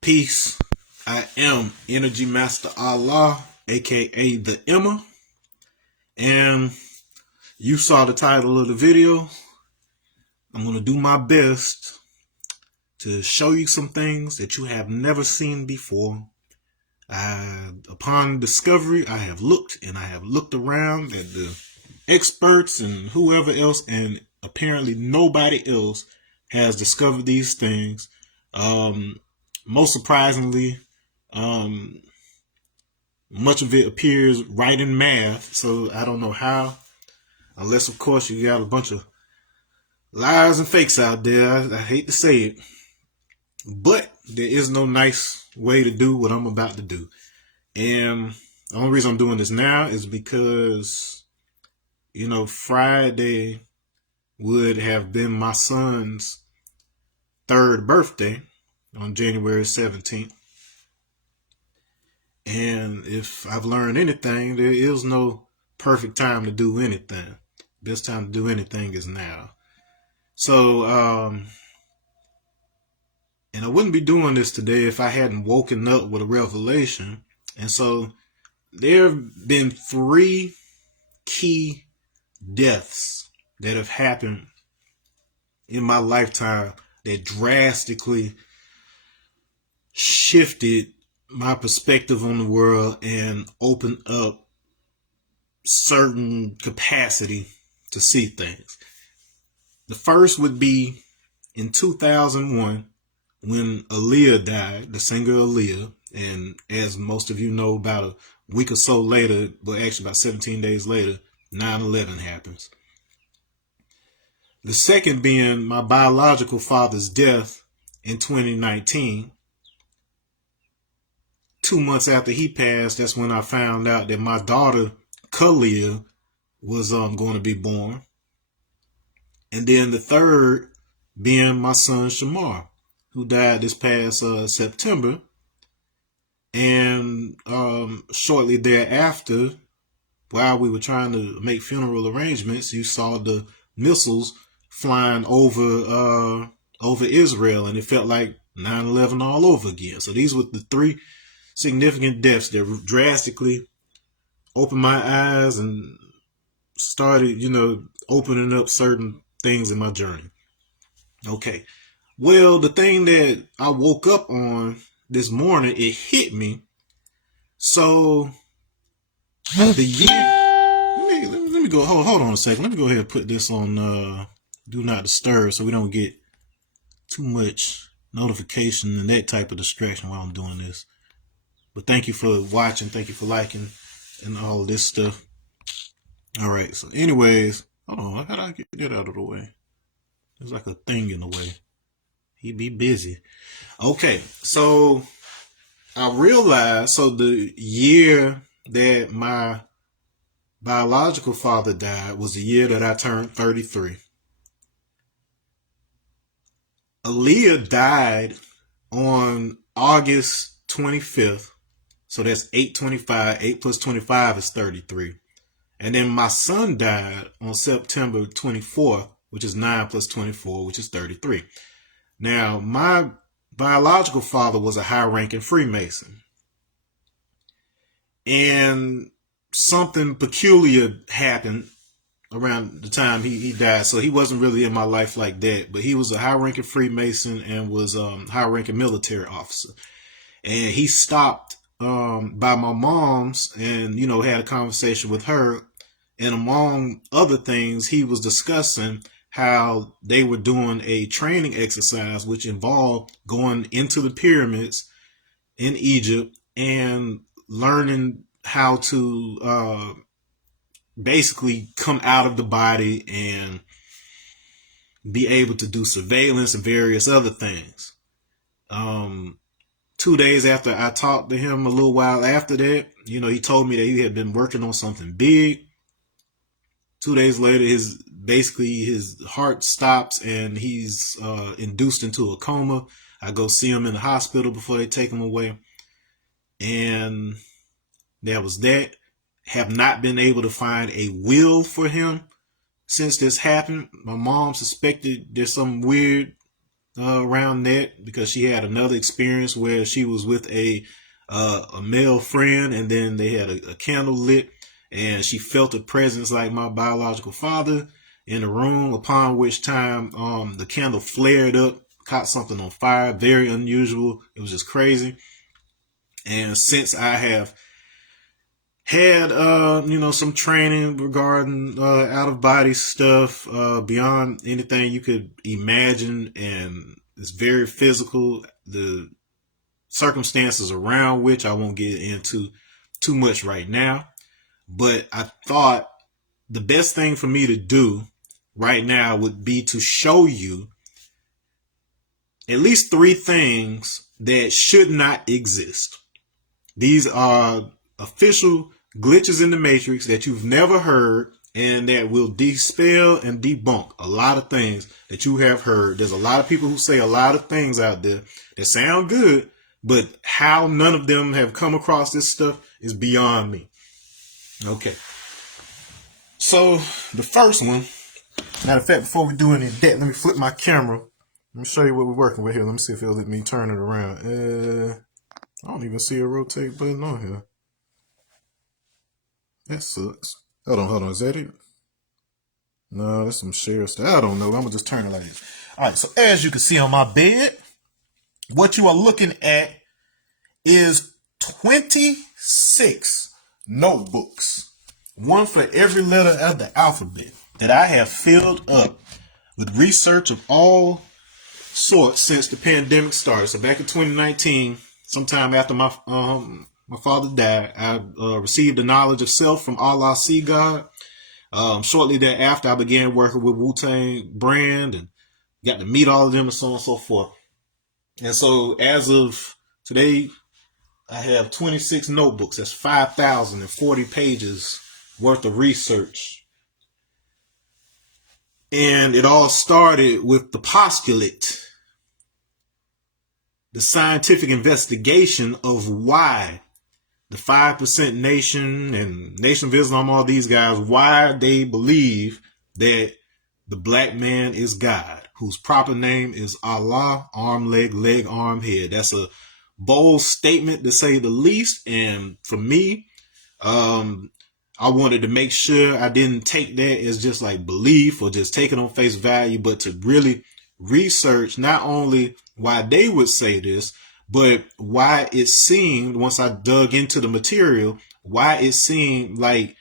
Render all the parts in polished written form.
Peace. I am Energy Master Allah, aka the Emma, and you saw the title of the video. I'm going to do my best to show you some things that you have never seen before. Upon discovery, I have looked around at the experts and whoever else, and apparently nobody else has discovered these things. Most surprisingly, much of it appears right in math, so I don't know how, unless of course you got a bunch of liars and fakes out there. I hate to say it, but there is no nice way to do what I'm about to do. And the only reason I'm doing this now is because, Friday would have been my son's 3rd birthday on January 17th. And if I've learned anything, there is no perfect time to do anything. Best time to do anything is now. So, and I wouldn't be doing this today if I hadn't woken up with a revelation. And so there have been 3 key deaths that have happened in my lifetime that drastically shifted my perspective on the world and opened up certain capacity to see things. The first would be in 2001 when Aaliyah died, the singer Aaliyah. And as most of you know, about a week or so later, well, actually about 17 days later, 9/11 happens. The second being my biological father's death in 2019. 2 months after he passed, that's when I found out that my daughter, Aaliyah, was going to be born. And then the third being my son, Shamar, who died this past September. And shortly thereafter, while we were trying to make funeral arrangements, you saw the missiles flying over Israel, and it felt like 9/11 all over again. So these were the 3 significant deaths that drastically opened my eyes and started, opening up certain things in my journey. Okay. Well, the thing that I woke up on this morning, it hit me. So the year, let me go, hold on a second. Let me go ahead and put this on do not disturb so we don't get too much notification and that type of distraction while I'm doing this. But thank you for watching. Thank you for liking and all this stuff. All right. So anyways, hold on. How do I get that out of the way? There's like a thing in the way. He be busy. Okay. So I realized, so the year that my biological father died was the year that I turned 33. Aaliyah died on August 25th. So that's 8/25. 8 plus 25 is 33. And then my son died on September 24th, which is 9 plus 24, which is 33. Now, my biological father was a high-ranking Freemason. And something peculiar happened around the time he died. So he wasn't really in my life like that. But he was a high-ranking Freemason and was a high-ranking military officer. And he stopped by my mom's and, had a conversation with her. And among other things, he was discussing how they were doing a training exercise, which involved going into the pyramids in Egypt and learning how to basically come out of the body and be able to do surveillance and various other things. 2 days after I talked to him, a little while after that, he told me that he had been working on something big. 2 days later, his heart stops and he's induced into a coma. I go see him in the hospital before they take him away. And that was that. Have not been able to find a will for him since this happened. My mom suspected there's something weird around that because she had another experience where she was with a male friend, and then they had a candle lit, and she felt a presence like my biological father in the room, upon which time the candle flared up, caught something on fire. Very unusual. It was just crazy. And since I have had some training regarding out of body stuff beyond anything you could imagine, and it's very physical, the circumstances around which I won't get into too much right now, but I thought the best thing for me to do right now would be to show you at least 3 things that should not exist. These are official glitches in the matrix that you've never heard, and that will dispel and debunk a lot of things that you have heard. There's a lot of people who say a lot of things out there that sound good, but how none of them have come across this stuff is beyond me. Okay. So the first one, matter of fact, before we do any of that, let me flip my camera. Let me show you what we're working with here. Let me see if it'll let me turn it around. I don't even see a rotate button on here. That sucks. Hold on. Is that it? No, that's some share stuff. I don't know. I'm going to just turn it like this. All right. So as you can see on my bed, what you are looking at is 26 notebooks, one for every letter of the alphabet, that I have filled up with research of all sorts since the pandemic started. So back in 2019, sometime after my father died, I received the knowledge of self from Allah, see God. Shortly thereafter, I began working with Wu-Tang brand and got to meet all of them and so on and so forth. And so as of today, I have 26 notebooks. That's 5,040 pages worth of research. And it all started with the postulate, the scientific investigation of why the 5% Nation and Nation of Islam, all these guys, why they believe that the black man is God, whose proper name is Allah, arm, leg, leg, arm, head. That's a bold statement to say the least. And for me, I wanted to make sure I didn't take that as just like belief or just take it on face value, but to really research not only why they would say this, but why it seemed, once I dug into the material, why it seemed like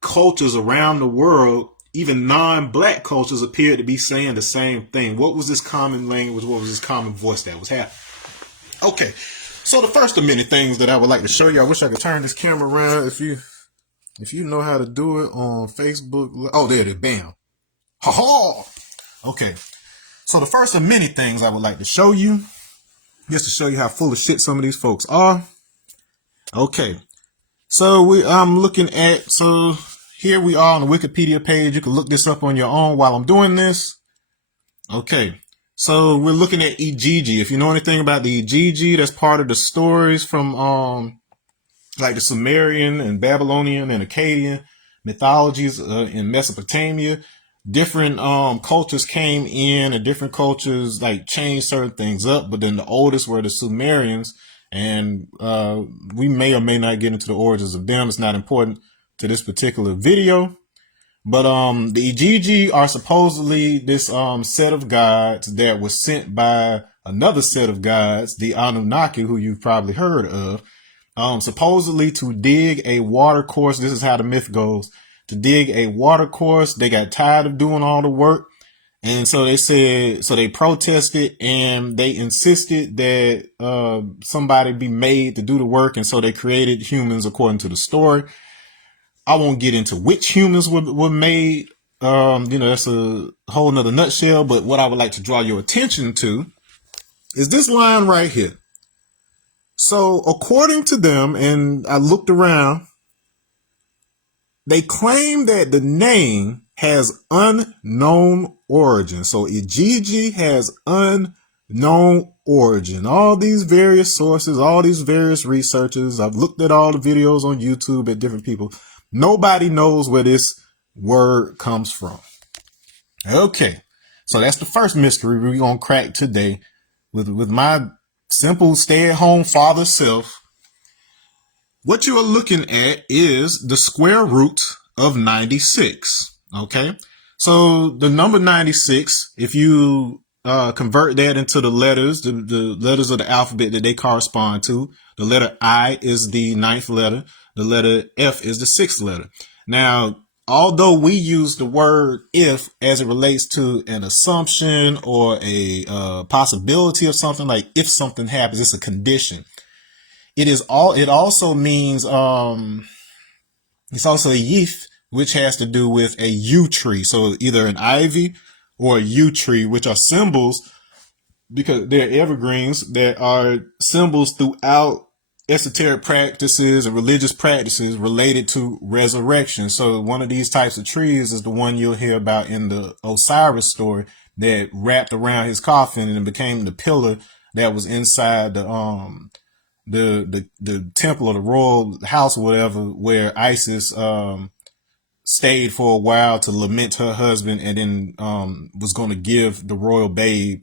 cultures around the world, even non-black cultures, appeared to be saying the same thing. What was this common language? What was this common voice that was happening? Okay, so the first of many things that I would like to show you, I wish I could turn this camera around. If you know how to do it on Facebook. Oh, there it is. Bam. Ha ha. Okay. So the first of many things I would like to show you, just to show you how full of shit some of these folks are. Okay. So I'm looking at, so here we are on the Wikipedia page. You can look this up on your own while I'm doing this. Okay. So we're looking at Ijiji. If you know anything about the Ijiji, that's part of the stories from, like the Sumerian and Babylonian and Akkadian mythologies in Mesopotamia. Different cultures came in, and different cultures like changed certain things up. But then the oldest were the Sumerians, and we may or may not get into the origins of them. It's not important to this particular video. But the Ijiji are supposedly this set of gods that was sent by another set of gods, the Anunnaki, who you've probably heard of. Supposedly to dig a water course. This is how the myth goes. To dig a water course. They got tired of doing all the work. And so they said, so they protested and they insisted that somebody be made to do the work. And so they created humans according to the story. I won't get into which humans were made. That's a whole nother nutshell. But what I would like to draw your attention to is this line right here. So according to them, and I looked around, they claim that the name has unknown origin. So Ijiji has unknown origin. All these various sources, all these various researchers, I've looked at all the videos on YouTube at different people. Nobody knows where this word comes from. Okay. So that's the first mystery we're going to crack today with my simple stay-at-home father self. What you are looking at is the square root of 96. Okay. So the number 96, if you convert that into the letters, the letters of the alphabet that they correspond to, the letter I is the 9th letter. The letter F is the 6th letter. Now, although we use the word if as it relates to an assumption or a possibility of something, like if something happens, it's a condition. It also means, it's also a yif, which has to do with a yew tree. So either an ivy or a yew tree, which are symbols, because they're evergreens that are symbols throughout esoteric practices and religious practices related to resurrection. So one of these types of trees is the one you'll hear about in the Osiris story that wrapped around his coffin and became the pillar that was inside the temple or the royal house or whatever, where Isis stayed for a while to lament her husband, and then was going to give the royal babe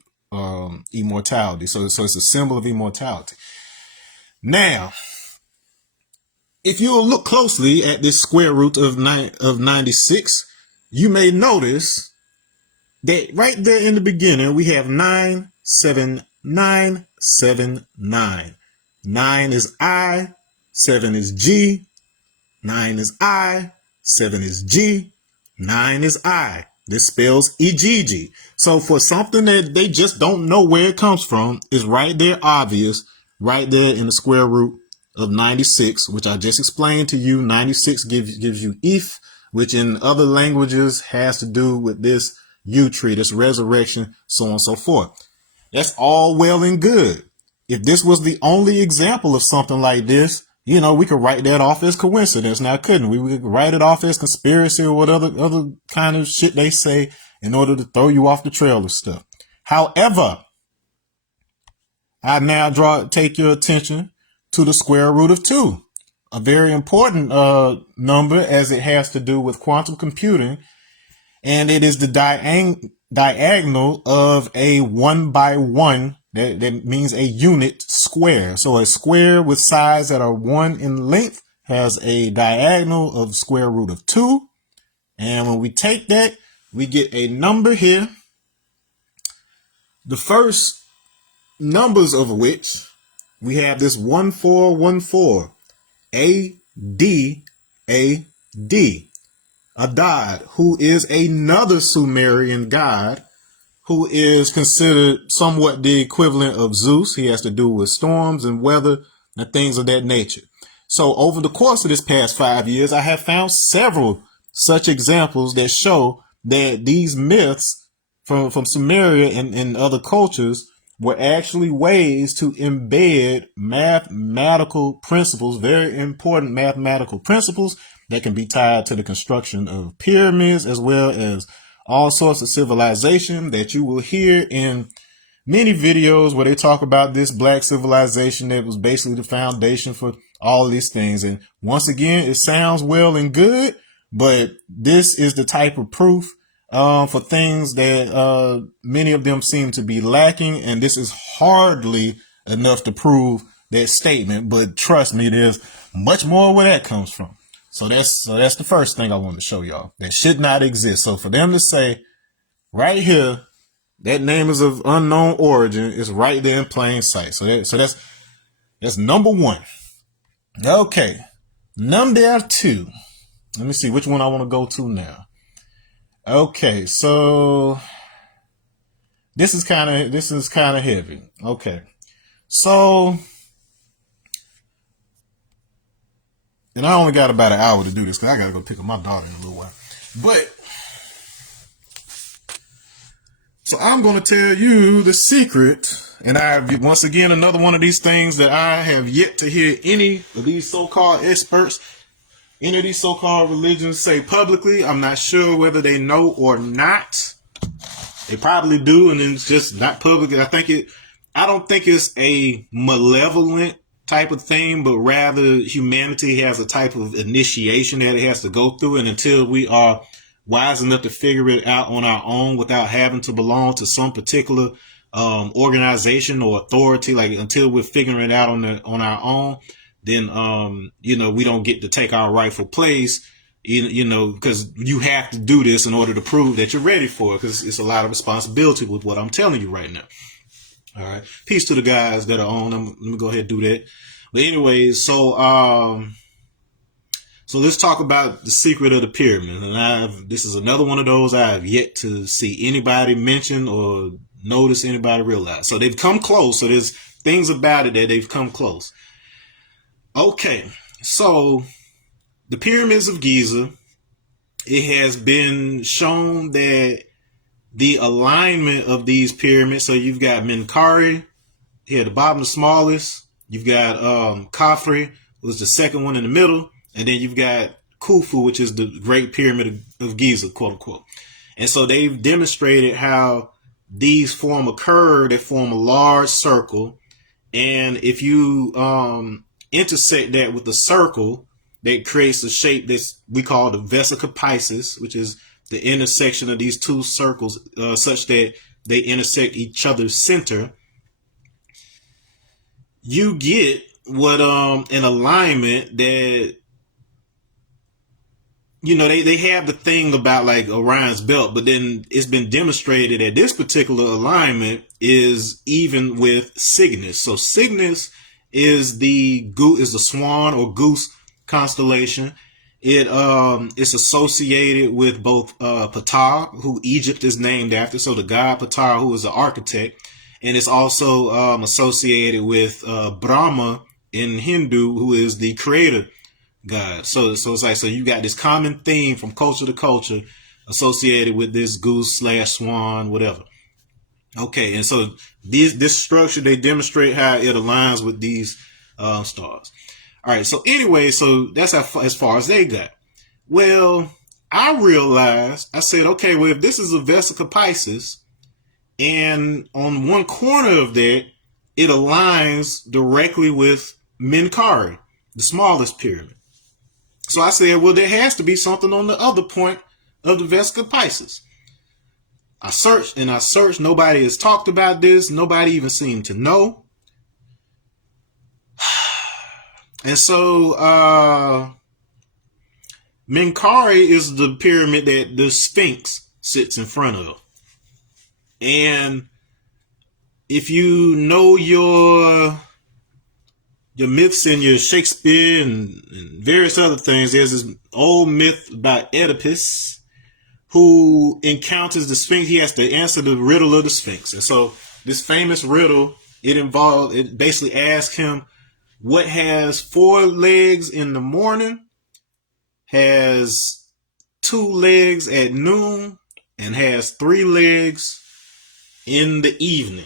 immortality. So it's a symbol of immortality. Now, if you will look closely at this square root of 96, you may notice that right there in the beginning we have 97979. 9 is I, 7 is G, 9 is I, 7 is G, 9 is I. This spells Ijiji. So for something that they just don't know where it comes from, is right there obvious, right there in the square root of 96, which I just explained to you. 96 gives you if, which in other languages has to do with this yew tree, this resurrection, so on and so forth. That's all well and good. If this was the only example of something like this, we could write that off as coincidence. Now, couldn't we? We could write it off as conspiracy or whatever other kind of shit they say in order to throw you off the trail of stuff. However, I now take your attention to the square root of 2, a very important number as it has to do with quantum computing, and it is the diagonal of a 1 by 1. That means a unit square. So a square with sides that are 1 in length has a diagonal of square root of 2. And when we take that, we get a number here. The first numbers of which we have this 1414. A-D-A-D. Adad, who is another Sumerian god, who is considered somewhat the equivalent of Zeus. He has to do with storms and weather and things of that nature. So over the course of this past 5 years, I have found several such examples that show that these myths from Sumeria and other cultures were actually ways to embed mathematical principles, very important mathematical principles that can be tied to the construction of pyramids, as well as all sorts of civilization that you will hear in many videos where they talk about this black civilization that was basically the foundation for all of these things. And once again, it sounds well and good, but this is the type of proof for things that many of them seem to be lacking. And this is hardly enough to prove that statement. But trust me, there's much more where that comes from. So that's the first thing I want to show y'all. That should not exist. So for them to say right here, that name is of unknown origin, is right there in plain sight. So that's number 1. Okay. Number 2. Let me see which one I want to go to now. Okay. So this is kind of heavy. Okay. So, and I only got about an hour to do this because I got to go pick up my daughter in a little while. But, so I'm going to tell you the secret. And once again, another one of these things that I have yet to hear any of these so-called experts, any of these so-called religions say publicly. I'm not sure whether they know or not. They probably do, and it's just not public. I don't think it's a malevolent type of thing, but rather humanity has a type of initiation that it has to go through. And until we are wise enough to figure it out on our own without having to belong to some particular organization or authority, like until we're figuring it out on our own, then we don't get to take our rightful place. Because you have to do this in order to prove that you're ready for it, because it's a lot of responsibility with what I'm telling you right now. All right. Peace to the guys that are on them. Let me go ahead and do that. But anyways, so let's talk about the secret of the pyramid. And this is another one of those I have yet to see anybody mention or notice anybody realize. So they've come close. So there's things about it that they've come close. Okay. So the pyramids of Giza, it has been shown that the alignment of these pyramids, so you've got Menkaure here at the bottom, the smallest. You've got Khafre, was the second one in the middle. And then you've got Khufu, which is the Great Pyramid of Giza, quote unquote. And so they've demonstrated how these form a curve that form a large circle. And if you intersect that with the circle, that creates a shape that we call the Vesica Pisces, which is the intersection of these two circles, such that they intersect each other's center. You get what an alignment that, they have the thing about like Orion's belt, but then it's been demonstrated that this particular alignment is even with Cygnus. So Cygnus is the swan or goose constellation. It's associated with both Ptah, who Egypt is named after, so the god Ptah, who is the architect, and it's also associated with Brahma in Hindu, who is the creator god. So it's like, so you got this common theme from culture to culture associated with this goose / swan, whatever. Okay, and so this structure, they demonstrate how it aligns with these stars. All right, so anyway, so that's as far as they got. Well, I realized, I said, okay, well, if this is a Vesica Pisces, and on one corner of that, it aligns directly with Menkaure, the smallest pyramid. So I said, well, there has to be something on the other point of the Vesica Pisces. I searched. Nobody has talked about this. Nobody even seemed to know. And so Menkaure is the pyramid that the Sphinx sits in front of. And if you know your myths and your Shakespeare and various other things, there's this old myth about Oedipus who encounters the Sphinx. He has to answer the riddle of the Sphinx. And so this famous riddle, it basically asks him, what has 4 legs in the morning, has 2 legs at noon, and has 3 legs in the evening?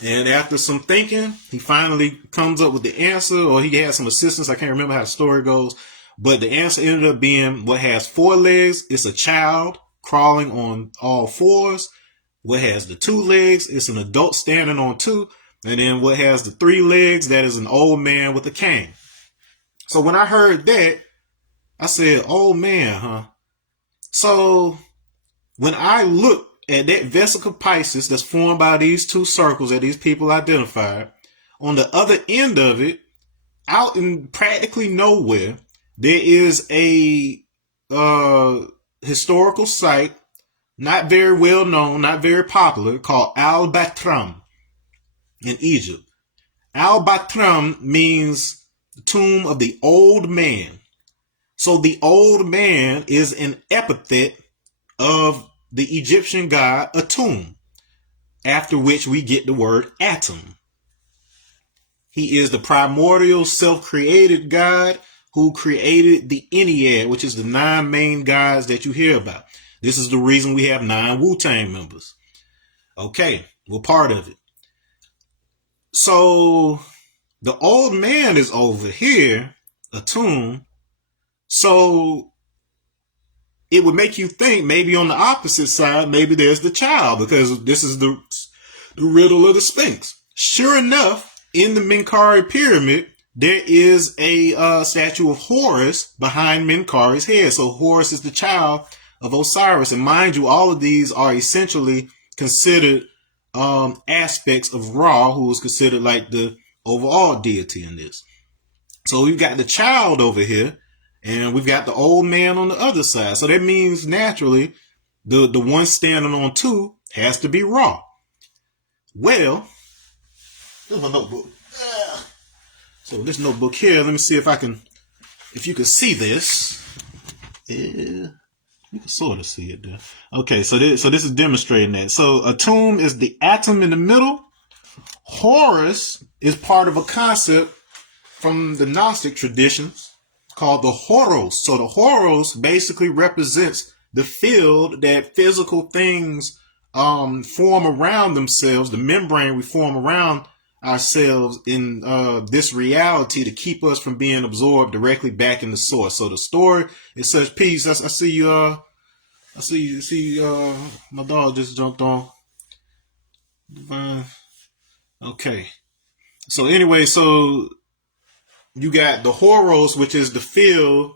And after some thinking, he finally comes up with the answer, or he has some assistance. I can't remember how the story goes. But the answer ended up being what has 4 legs, it's a child crawling on all 4s. What has the 2 legs, it's an adult standing on 2. And then what has the 3 legs, that is an old man with a cane. So when I heard that, I said, old man, huh? So when I look at that Vesica Pisces that's formed by these 2 circles that these people identified, on the other end of it, out in practically nowhere, there is a historical site, not very well known, not very popular, called Al-Batram in Egypt. Al-Batram means the tomb of the old man. So the old man is an epithet of the Egyptian god Atum, after which we get the word atom. He is the primordial self-created god who created the Ennead, which is the 9 main gods that you hear about. This is the reason we have 9 Wu-Tang members. Okay, we're part of it. So the old man is over here, Atum. So it would make you think maybe on the opposite side, maybe there's the child, because this is the riddle of the Sphinx. Sure enough, in the Menkaure pyramid, there is a statue of Horus behind Menkaure's head. So Horus is the child of Osiris. And mind you, all of these are essentially considered aspects of Ra, who was considered like the overall deity in this. So we've got the child over here, and we've got the old man on the other side. So that means naturally the one standing on two has to be Ra. Well, here's my notebook. So this notebook here, let me see if you can see this. Yeah, you can sort of see it there. Okay, so this is demonstrating that. So Atum is the atom in the middle. Horus is part of a concept from the Gnostic traditions called the Horos. So the Horos basically represents the field that physical things form around themselves, the membrane we form around ourselves in this reality to keep us from being absorbed directly back in the source. So the story is such peace. I see you. My dog just jumped on. Okay. So anyway, so you got the Horos, which is the field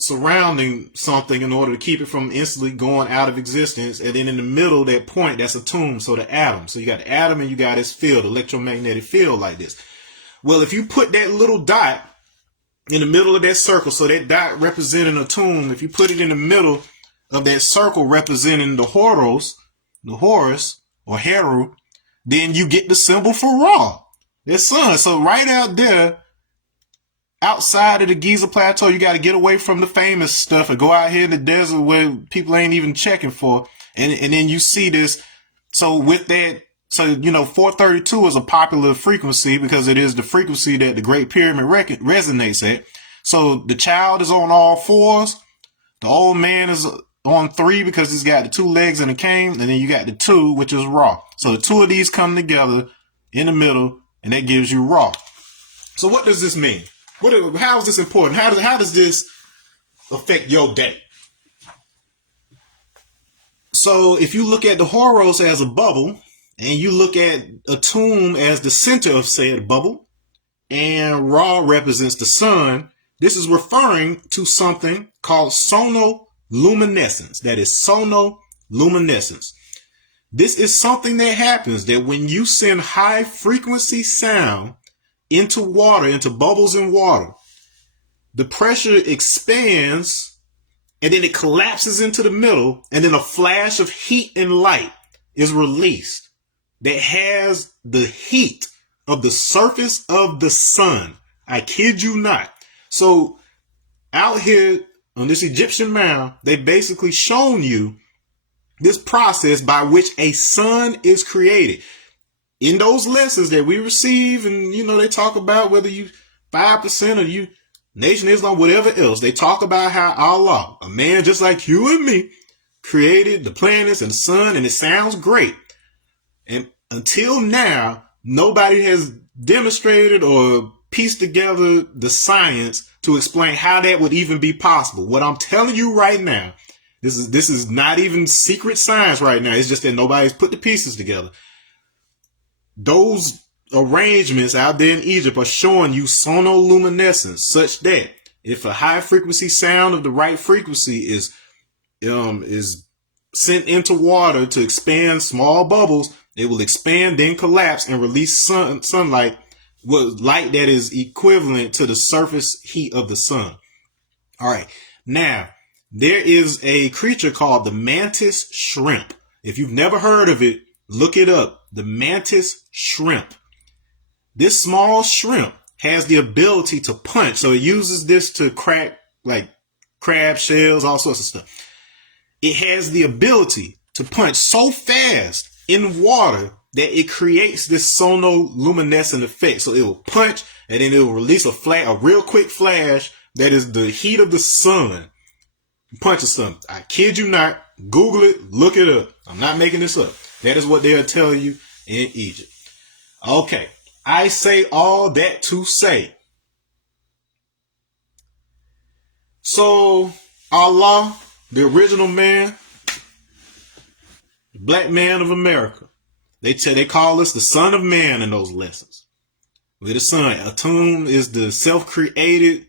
surrounding something in order to keep it from instantly going out of existence. And then in the middle, that point, that's Atum, so the atom. So you got the atom and you got its field, electromagnetic field like this. Well, if you put that little dot in the middle of that circle, so that dot representing Atum, if you put it in the middle of that circle representing the Horus, or Heru, then you get the symbol for Ra, their sun. So right out there, outside of the Giza Plateau, you got to get away from the famous stuff and go out here in the desert where people ain't even checking for. And then you see this. So with that, 432 is a popular frequency because it is the frequency that the Great Pyramid resonates at. So the child is on all fours. The old man is on three because he's got the two legs and a cane. And then you got the two, which is Ra. So the two of these come together in the middle, and that gives you Ra. So what does this mean? How is this important? How does this affect your day? So if you look at the Horos as a bubble, and you look at Atum as the center of said bubble, and Ra represents the sun, this is referring to something called sonoluminescence. That is sonoluminescence. This is something that happens that when you send high frequency sound into water, into bubbles in water, the pressure expands and then it collapses into the middle, and then a flash of heat and light is released that has the heat of the surface of the sun. I kid you not. So out here on this Egyptian mound, they've basically shown you this process by which a sun is created. In those lessons that we receive, and they talk about whether you 5% or you Nation Islam, whatever else, they talk about how Allah, a man just like you and me, created the planets and the sun, and it sounds great. And until now, nobody has demonstrated or pieced together the science to explain how that would even be possible. What I'm telling you right now, this is not even secret science right now. It's just that nobody's put the pieces together. Those arrangements out there in Egypt are showing you sonoluminescence such that if a high frequency sound of the right frequency is sent into water to expand small bubbles, it will expand, then collapse and release sunlight with light that is equivalent to the surface heat of the sun. All right. Now, there is a creature called the mantis shrimp. If you've never heard of it, look it up. The mantis shrimp. This small shrimp has the ability to punch. So it uses this to crack like crab shells, all sorts of stuff. It has the ability to punch so fast in water that it creates this sonoluminescent effect. So it will punch and then it will release a real quick flash that is the heat of the sun. Punches something. I kid you not. Google it. Look it up. I'm not making this up. That is what they'll tell you in Egypt. Okay. I say all that to say. So Allah, the original man, the black man of America, they call us the son of man in those lessons. We're the son. Atum is the self-created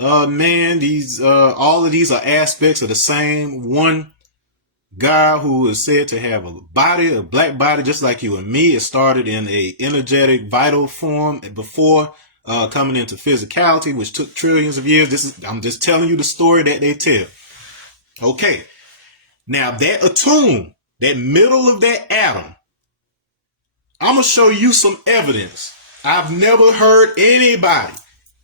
man, these all of these are aspects of the same one God who is said to have a body, a black body, just like you and me. It started in a energetic, vital form before coming into physicality, which took trillions of years. I'm just telling you the story that they tell. Okay. Now that atom, that middle of that atom, I'm going to show you some evidence. I've never heard anybody,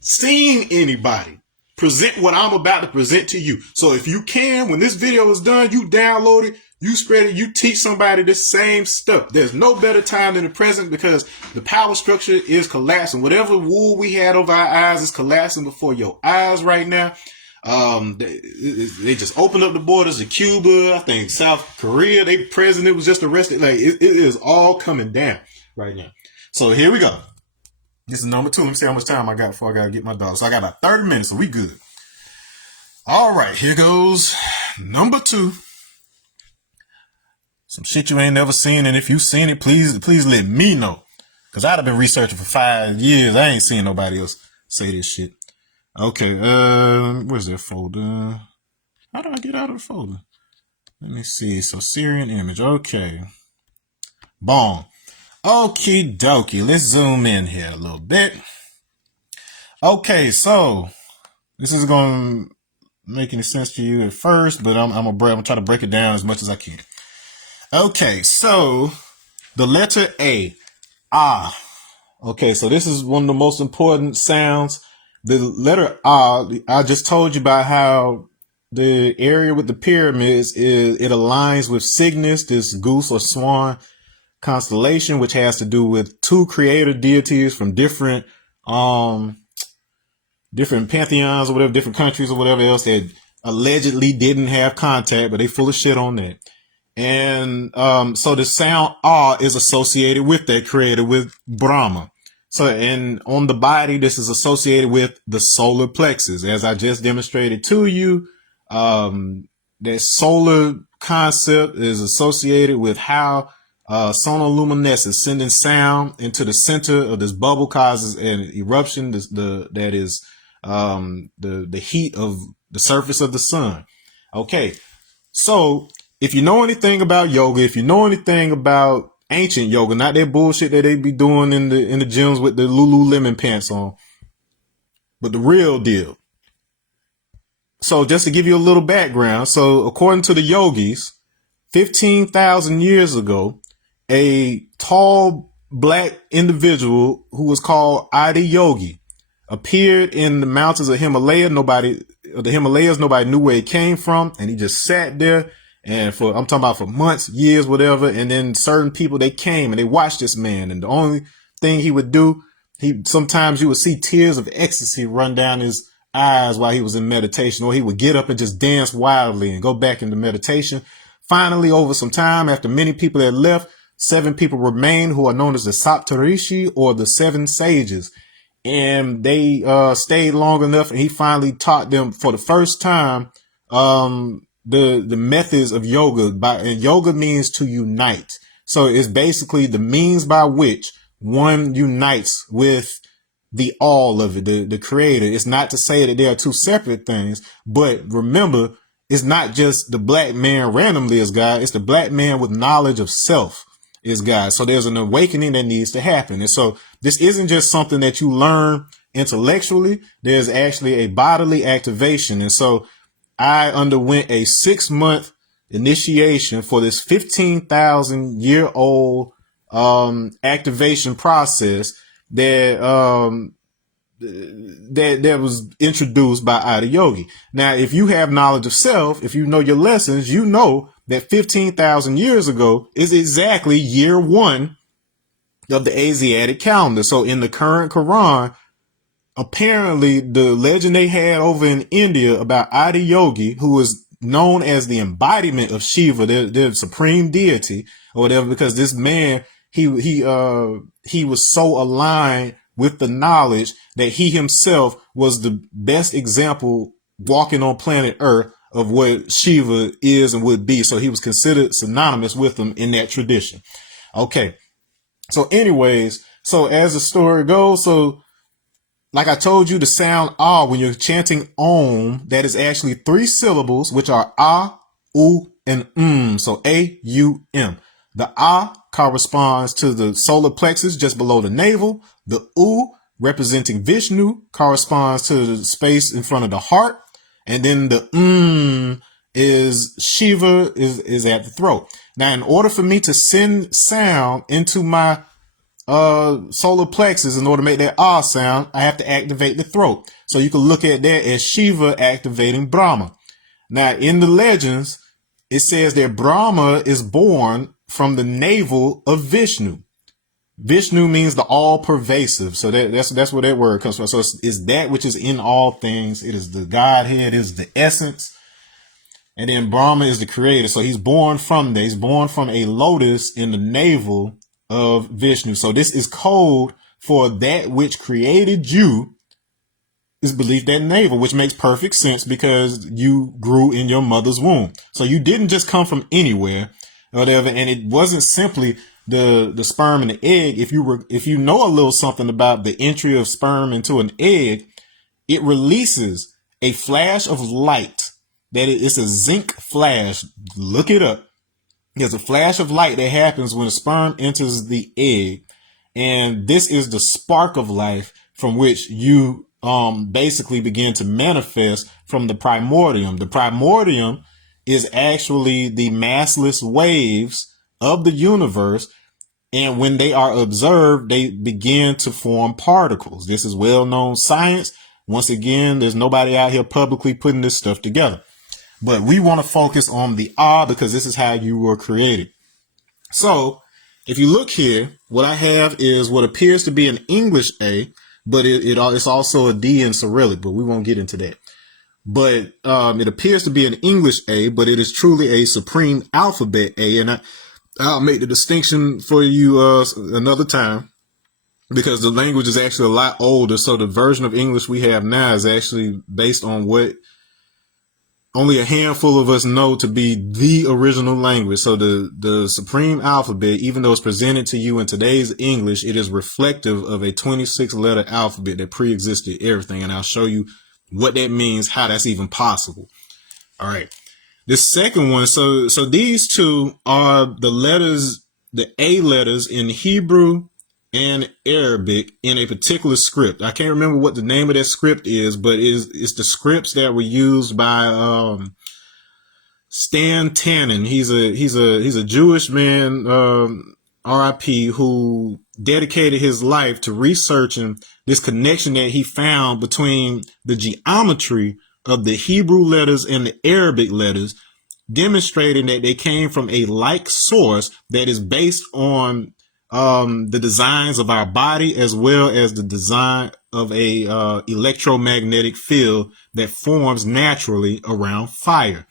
seen anybody present what I'm about to present to you. So if you can, when this video is done, you download it, you spread it, you teach somebody the same stuff. There's no better time than the present because the power structure is collapsing. Whatever wool we had over our eyes is collapsing before your eyes right now. They just opened up the borders of Cuba. I think South Korea, their president was just arrested. Like it is all coming down right now. So here we go. This is number 2. Let me see how much time I got before I got to get my dog. So I got about 30 minutes, so we good. All right, here goes number 2. Some shit you ain't never seen, and if you seen it, please let me know. Because I'd have been researching for 5 years. I ain't seen nobody else say this shit. Okay, where's that folder? How do I get out of the folder? Let me see. So Syrian image. Okay. Boom. Okie dokie. Let's zoom in here a little bit. Okay, so this is going to make any sense to you at first, but I'm gonna try to break it down as much as I can. Okay, so the letter A. Ah. Okay, so this is one of the most important sounds. The letter Ah, I just told you about how the area with the pyramids it aligns with Cygnus, this goose or swan constellation, which has to do with 2 creator deities from different pantheons or whatever, different countries or whatever else that allegedly didn't have contact, but they full of shit on that. And so the sound Ah is associated with that creator, with Brahma. So, and on the body, this is associated with the solar plexus. As I just demonstrated to you, that solar concept is associated with how sonoluminescence, sending sound into the center of this bubble, causes an eruption. That is the heat of the surface of the sun. Okay, so if you know anything about yoga, if you know anything about ancient yoga, not that bullshit that they be doing in the gyms with the Lululemon pants on, but the real deal. So just to give you a little background, so according to the yogis, 15,000 years ago, a tall black individual who was called Adi Yogi appeared in the mountains of Himalaya. Nobody knew where he came from, and he just sat there. And I'm talking about for months, years, whatever. And then certain people, they came and they watched this man. And the only thing he would do, sometimes you would see tears of ecstasy run down his eyes while he was in meditation, or he would get up and just dance wildly and go back into meditation. Finally, over some time, after many people had left, 7 people remained who are known as the Saptarishi, or the 7 sages. And they stayed long enough, and he finally taught them for the first time the methods of yoga. And yoga means to unite. So it's basically the means by which one unites with the all of it, the creator. It's not to say that they are 2 separate things, but remember, it's not just the black man randomly is God. It's the black man with knowledge of self is God. So there's an awakening that needs to happen. And so this isn't just something that you learn intellectually. There's actually a bodily activation. And so I underwent a 6-month initiation for this 15,000-year-old activation process that was introduced by Adi Yogi. Now, if you have knowledge of self, if you know your lessons, you know that 15,000 years ago is exactly year 1 of the Asiatic calendar. So in the current Quran, apparently the legend they had over in India about Adi Yogi, who is known as the embodiment of Shiva, their supreme deity or whatever, because this man, he was so aligned with the knowledge that he himself was the best example walking on planet Earth of what Shiva is and would be. So he was considered synonymous with them in that tradition. Okay. So anyways, so as the story goes, so like I told you, the sound ah when you're chanting Om, that is actually 3 syllables, which are ah, u, and So A-U-M. The ah corresponds to the solar plexus just below the navel. The u, representing Vishnu, corresponds to the space in front of the heart. And then the is Shiva, is at the throat. Now, in order for me to send sound into my solar plexus, in order to make that ah sound, I have to activate the throat. So you can look at that as Shiva activating Brahma. Now, in the legends, it says that Brahma is born from the navel of Vishnu. Vishnu means the all-pervasive. So that's where that word comes from. So it's that which is in all things. It is the Godhead, it is the essence. And then Brahma is the creator. So he's born from there. He's born from a lotus in the navel of Vishnu. So this is code for that which created you is beneath that navel, which makes perfect sense because you grew in your mother's womb. So you didn't just come from anywhere or whatever. And it wasn't simply the sperm and the egg. If you know a little something about the entry of sperm into an egg, it releases a flash of light. That it's a zinc flash. Look it up. There's a flash of light that happens when a sperm enters the egg. And this is the spark of life from which you basically begin to manifest from the primordium. The primordium is actually the massless waves of the universe. And when they are observed, they begin to form particles. This is well-known science. Once again, there's nobody out here publicly putting this stuff together. But we want to focus on the ah because this is how you were created. So if you look here, what I have is what appears to be an English A, but it's also a D in Cyrillic, but we won't get into that. But it appears to be an English A, but it is truly a supreme alphabet A. And I'll make the distinction for you another time because the language is actually a lot older. So the version of English we have now is actually based on what only a handful of us know to be the original language. So the supreme alphabet, even though it's presented to you in today's English, it is reflective of a 26-letter alphabet that pre-existed everything. And I'll show you what that means, how that's even possible. All right. The second one. So these two are the letters, the A letters in Hebrew and Arabic in a particular script. I can't remember what the name of that script is, but it's the scripts that were used by Stan Tannen. He's a Jewish man, R.I.P., who dedicated his life to researching this connection that he found between the geometry of the Hebrew letters and the Arabic letters, demonstrating that they came from a like source that is based on the designs of our body as well as the design of a electromagnetic field that forms naturally around fire.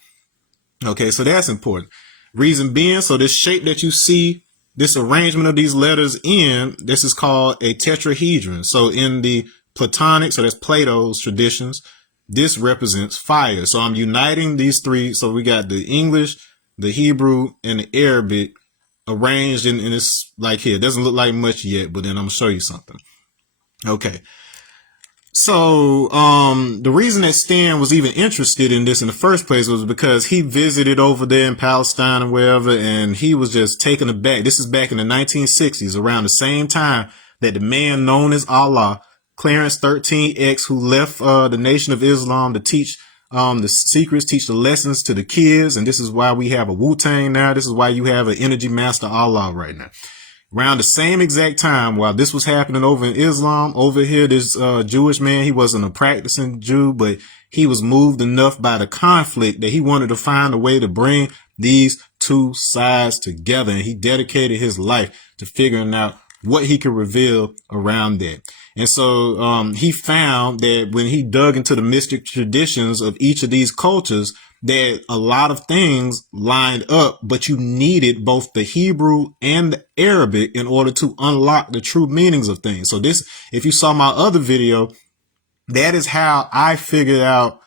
Okay, so that's important. Reason being, so this shape that you see, this arrangement of these letters in, this is called a tetrahedron. So in the Platonic, so that's Plato's traditions, this represents fire. So I'm uniting these three. So we got the English, the Hebrew, and the Arabic arranged in this, like here. It doesn't look like much yet, but then I'm gonna show you something. Okay. So the reason that Stan was even interested in this in the first place was because he visited over there in Palestine and wherever, and he was just taken aback. This is back in the 1960s, around the same time that the man known as Allah, Clarence 13X, who left the Nation of Islam to teach the secrets, teach the lessons to the kids. And this is why we have a Wu-Tang now. This is why you have an Energy Masta Allah right now. Around the same exact time, while this was happening over in Islam, over here, this Jewish man, he wasn't a practicing Jew, but he was moved enough by the conflict that he wanted to find a way to bring these two sides together. And he dedicated his life to figuring out what he could reveal around that. And so he found that when he dug into the mystic traditions of each of these cultures, that a lot of things lined up, but you needed both the Hebrew and the Arabic in order to unlock the true meanings of things. So this, if you saw my other video, that is how I figured out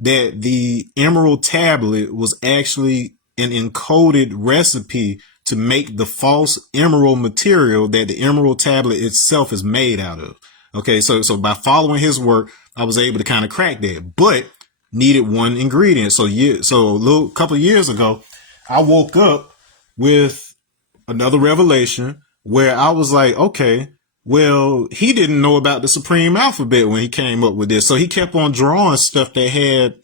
that the emerald tablet was actually an encoded recipe to make the false emerald material that the emerald tablet itself is made out of. Okay, so by following his work, I was able to kind of crack that, but needed one ingredient. So a couple of years ago, I woke up with another revelation where I was like, okay, well, he didn't know about the supreme alphabet when he came up with this. So he kept on drawing stuff that had,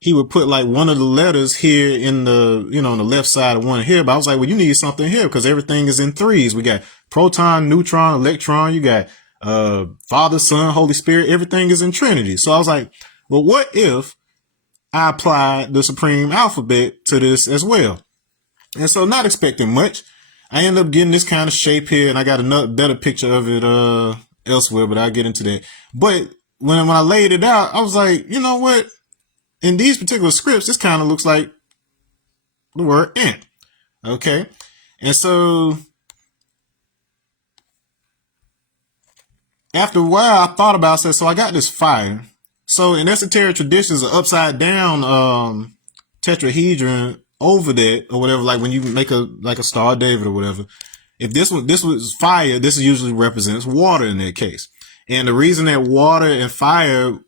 he would put like one of the letters here in the, on the left side of one here. But I was like, well, you need something here because everything is in threes. We got proton, neutron, electron. You got, Father, Son, Holy Spirit. Everything is in Trinity. So I was like, well, what if I applied the supreme alphabet to this as well? And so not expecting much, I ended up getting this kind of shape here, and I got another better picture of it elsewhere, but I'll get into that. But when I laid it out, I was like, you know what? In these particular scripts, this kind of looks like the word ant. Okay. And so after a while, I thought about it. So I got this fire. So in esoteric traditions, an upside down tetrahedron over that or whatever, like when you make a Star of David or whatever, if this was fire, this usually represents water in that case. And the reason that water and fire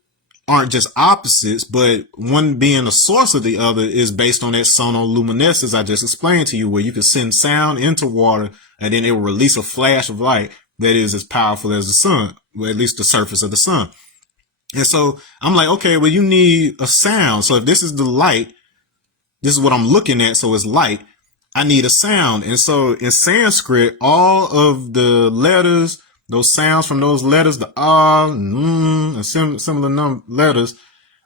aren't just opposites, but one being the source of the other is based on that sonoluminescence I just explained to you, where you can send sound into water and then it will release a flash of light that is as powerful as the sun, or at least the surface of the sun. And so I'm like, okay, well, you need a sound. So if this is the light, this is what I'm looking at. So it's light. I need a sound. And so in Sanskrit, all of the letters, those sounds from those letters, the and similar letters,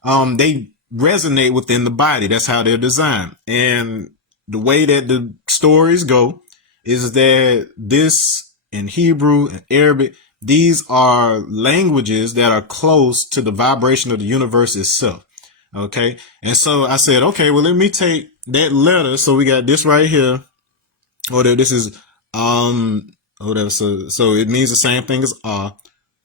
they resonate within the body. That's how they're designed. And the way that the stories go is that this in Hebrew and Arabic, these are languages that are close to the vibration of the universe itself. Okay. And so I said, okay, well, let me take that letter. So we got this right here. Or this is, whatever. So it means the same thing as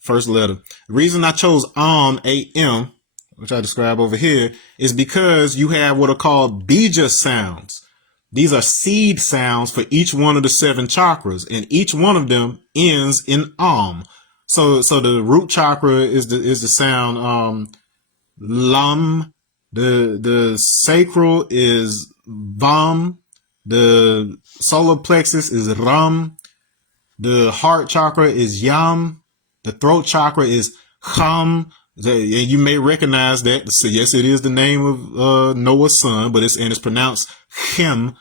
first letter. The reason I chose A-M, which I describe over here, is because you have what are called bija sounds. These are seed sounds for each one of the 7 chakras, and each one of them ends in So the root chakra is the sound, lam. The sacral is vam. The solar plexus is ram. The heart chakra is yam. The throat chakra is cham. And you may recognize that. So yes, it is the name of Noah's son, but it's pronounced Chem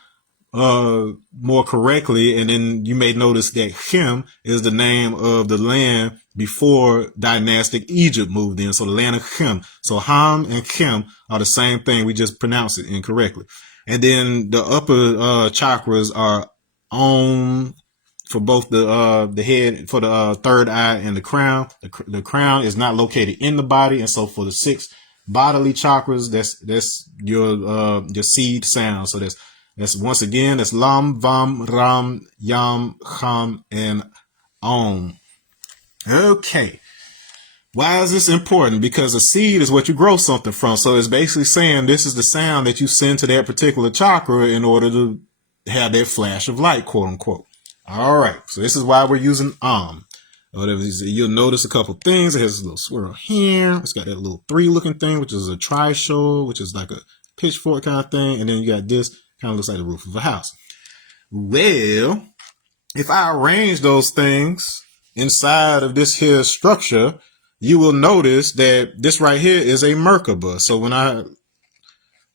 more correctly. And then you may notice that Chem is the name of the land before dynastic Egypt moved in. So the land of Chem. So Ham and Chem are the same thing. We just pronounce it incorrectly. And then the upper chakras are Om for both the head, for the third eye and the crown. The crown is not located in the body. And so for the 6 bodily chakras, that's your seed sound. So that's once again, that's Lam, Vam, Ram, Yam, Ham, and Om. Okay. Why is this important? Because a seed is what you grow something from. So it's basically saying this is the sound that you send to that particular chakra in order to have that flash of light, quote unquote. All right. So this is why we're using You'll notice a couple things. It has a little swirl here. It's got that little 3 looking thing, which is a trishoal, which is like a pitchfork kind of thing. And then you got this kind of looks like the roof of a house. Well, if I arrange those things inside of this here structure, you will notice that this right here is a Merkaba. So when I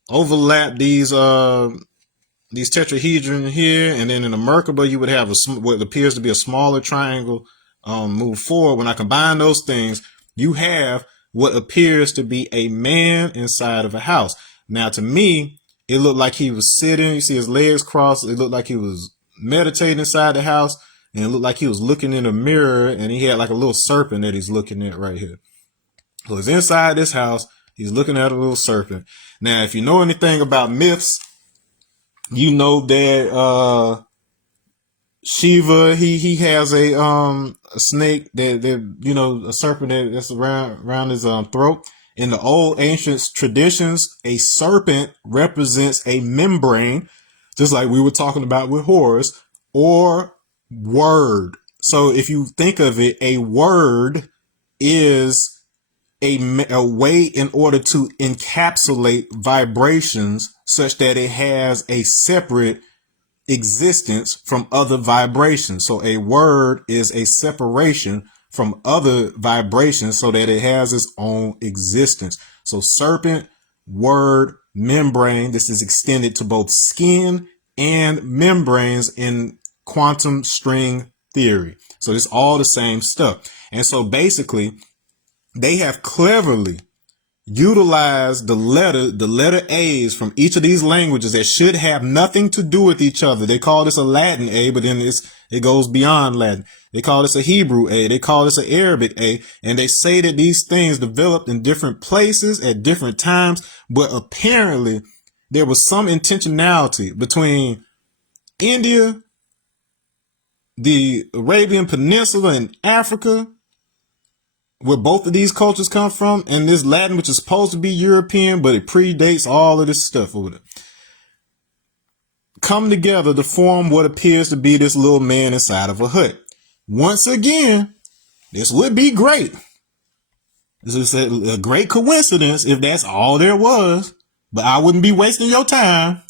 overlap these tetrahedron here, and then in the Merkaba, you would have what appears to be a smaller triangle move forward. When I combine those things, you have what appears to be a man inside of a house. Now, to me, it looked like he was sitting. You see his legs crossed. It looked like he was meditating inside the house. And it looked like he was looking in a mirror, and he had like a little serpent that he's looking at right here. So he's inside this house. He's looking at a little serpent. Now, if you know anything about myths, you know that Shiva, he has a snake that a serpent that's around his throat. In the old ancient traditions, a serpent represents a membrane, just like we were talking about with Horus, or word. So if you think of it, a word is a way in order to encapsulate vibrations such that it has a separate existence from other vibrations. So a word is a separation from other vibrations so that it has its own existence. So serpent, word, membrane, this is extended to both skin and membranes in quantum string theory. So it's all the same stuff. And so basically they have cleverly utilize the letter A's from each of these languages that should have nothing to do with each other. They call this a Latin A, but then it goes beyond Latin. They call this a Hebrew A. They call this an Arabic A. And they say that these things developed in different places at different times. But apparently there was some intentionality between India, the Arabian Peninsula, and Africa, where both of these cultures come from, and this Latin, which is supposed to be European, but it predates all of this stuff over there, come together to form what appears to be this little man inside of a hut. Once again, this would be great. This is a great coincidence if that's all there was, but I wouldn't be wasting your time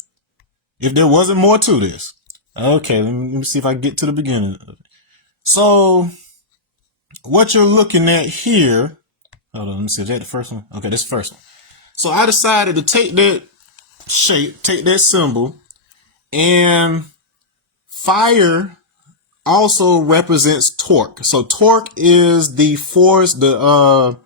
if there wasn't more to this. Okay, let me see if I get to the beginning of it. So what you're looking at here, hold on, let me see, is that the first one? Okay, this is the first one. So I decided to take that shape, take that symbol, and fire also represents torque. So torque is the force, the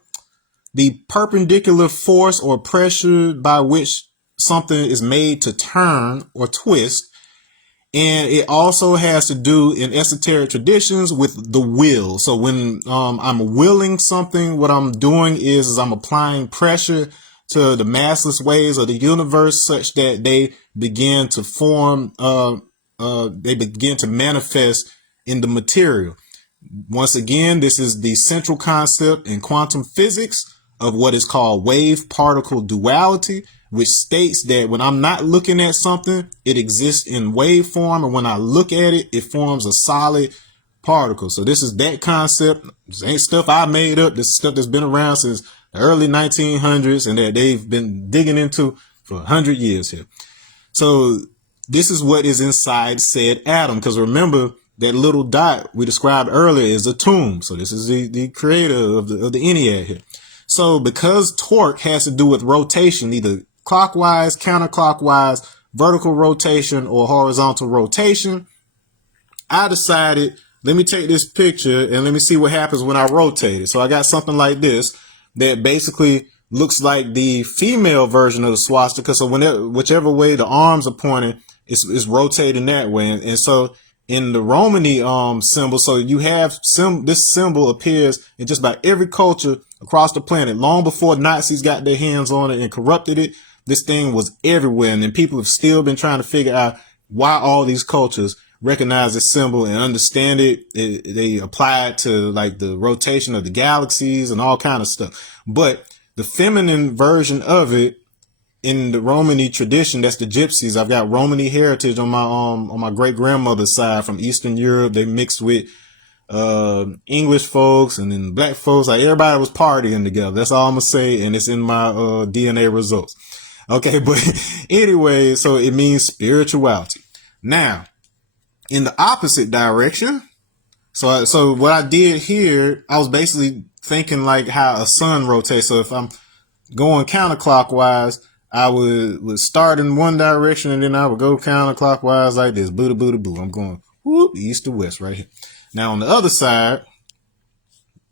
perpendicular force or pressure by which something is made to turn or twist. And it also has to do in esoteric traditions with the will. So when I'm willing something, what I'm doing is I'm applying pressure to the massless waves of the universe such that they begin to form, they begin to manifest in the material. Once again, this is the central concept in quantum physics of what is called wave-particle duality, which states that when I'm not looking at something, it exists in wave form, and when I look at it, it forms a solid particle. So this is that concept. This ain't stuff I made up. This is stuff that's been around since the early 1900s and that they've been digging into for 100 years here. So this is what is inside said atom, because remember, that little dot we described earlier is a tomb. So this is the creator of the Ennead here. So because torque has to do with rotation, either clockwise, counterclockwise, vertical rotation, or horizontal rotation, I decided, let me take this picture and let me see what happens when I rotate it. So I got something like this that basically looks like the female version of the swastika. So whichever way the arms are pointing, it's rotating that way. And so in the Romany symbol, so you have this symbol appears in just about every culture across the planet. Long before Nazis got their hands on it and corrupted it, this thing was everywhere. And then people have still been trying to figure out why all these cultures recognize this symbol and understand it. They apply it to like the rotation of the galaxies and all kind of stuff. But the feminine version of it in the Romany tradition, that's the gypsies. I've got Romany heritage on my great grandmother's side from Eastern Europe. They mixed with English folks and then black folks. Like everybody was partying together. That's all I'm gonna say, and it's in my DNA results. Okay, but anyway, so it means spirituality. Now, in the opposite direction, so what I did here, I was basically thinking like how a sun rotates. So if I'm going counterclockwise, I would start in one direction and then I would go counterclockwise like this. Boo, boo, boo. I'm going whoop, east to west right here. Now on the other side,